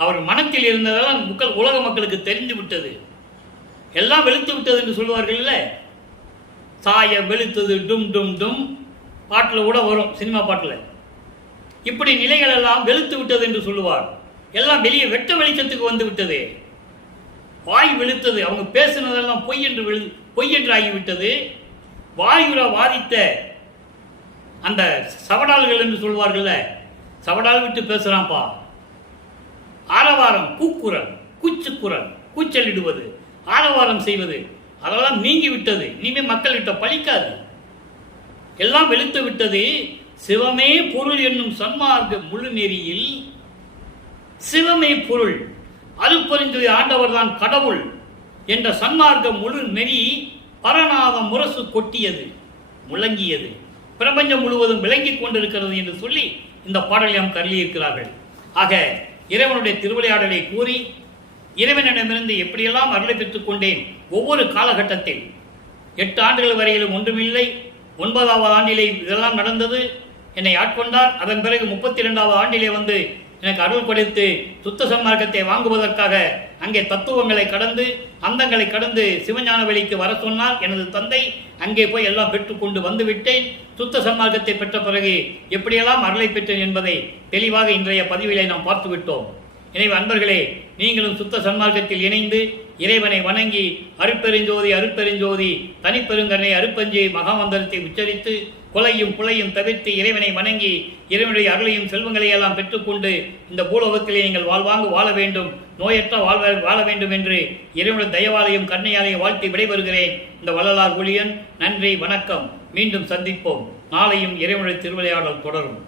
அவர்கள் மனத்தில் இருந்ததெல்லாம் உலக மக்களுக்கு தெரிந்து விட்டது, எல்லாம் வெளுத்து விட்டது என்று சொல்லுவார்கள். இல்லை, சாய வெளுத்தது டும் டும் டும் பாட்டில் கூட வரும், சினிமா பாட்டில். இப்படி நிலைகள் எல்லாம் வெளுத்து விட்டது என்று சொல்லுவார். எல்லாம் வெளியே வெட்ட வெளிச்சத்துக்கு வந்து விட்டது. வாய் வெளுத்தது, அவங்க பேசினதெல்லாம் பொய் என்று ஆகிவிட்டது. வாயுர வாதித்த அந்த சவடால்கள் என்று சொல்வார்கள், சவடால் விட்டு பேசுறான்ப்பா. ஆரவாரம், கூக்குரல், கூச்சுக்குரல், கூச்சலிடுவது, ஆரவாரம் செய்வது, அதெல்லாம் நீங்கி விட்டது. இனிமே மக்கள்கிட்ட பழிக்காது, எல்லாம் வெளுத்து விட்டது. சிவமே பொருள் என்னும் சன்மார்க்க முழு நெறியில், சிவமே பொருள், அருட்பெருஞ்சோதி ஆண்டவர் தான் கடவுள் என்ற சன்மார்க்க முழு நெறி பரநாத முரசு கொட்டியது, முழங்கியது, பிரபஞ்சம் முழுவதும் விளங்கிக் கொண்டிருக்கிறது என்று சொல்லி இந்த பாடலை நாம் கருளியிருக்கிறார்கள். ஆக இறைவனுடைய திருவிளையாடலை கூறி, இறைவனிடமிருந்து எப்படியெல்லாம் அருளை பெற்றுக் கொண்டேன். ஒவ்வொரு காலகட்டத்தில் 8 ஆண்டுகள் வரையிலும் ஒன்றுமில்லை. 9வது ஆண்டிலே இதெல்லாம் நடந்தது, என்னை ஆட்கொண்டார். அதன் பிறகு 32வது ஆண்டிலே வந்து எனக்கு அருள் கொடுத்து சுத்த சன்மார்க்கத்தை வாங்குவதற்காக அங்கே தத்துவங்களை கடந்து அந்தங்களை கடந்து சிவஞான வெளிக்கு வர சொன்னார் எனது தந்தை. அங்கே போய் எல்லாம் பெற்றுக்கொண்டு வந்துவிட்டேன். சுத்த சன்மார்க்கத்தை பெற்ற பிறகு எப்படியெல்லாம் அருளை பெற்றேன் என்பதை தெளிவாக இன்றைய பதிவிலே நாம் பார்த்து விட்டோம். எனவே அன்பர்களே, நீங்களும் சுத்த சன்மார்க்கத்தில் இணைந்து இறைவனை வணங்கி அருட்பெருஞ்சோதி அருட்பெருஞ்சோதி தனிப்பெருங்கனை அருப்பஞ்சே மகாமந்திரத்தை உச்சரித்து கொலையும் புலையும் தவிர்த்து இறைவனை வணங்கி இறைவனுடைய அருளையும் செல்வங்களையெல்லாம் பெற்றுக்கொண்டு இந்த பூலோகத்திலே நீங்கள் வாழ்வாங்கு வாழ வேண்டும், நோயற்ற வாழ வேண்டும் என்று இறைவனுடைய தயவாலையும் கருணையாலையும் வாழ்த்தி விடைபெறுகிறேன். இந்த வள்ளலார் ஊழியன். நன்றி, வணக்கம். மீண்டும் சந்திப்போம். நாளையும் இறைவனுடைய திருவிளையாடல் தொடரும்.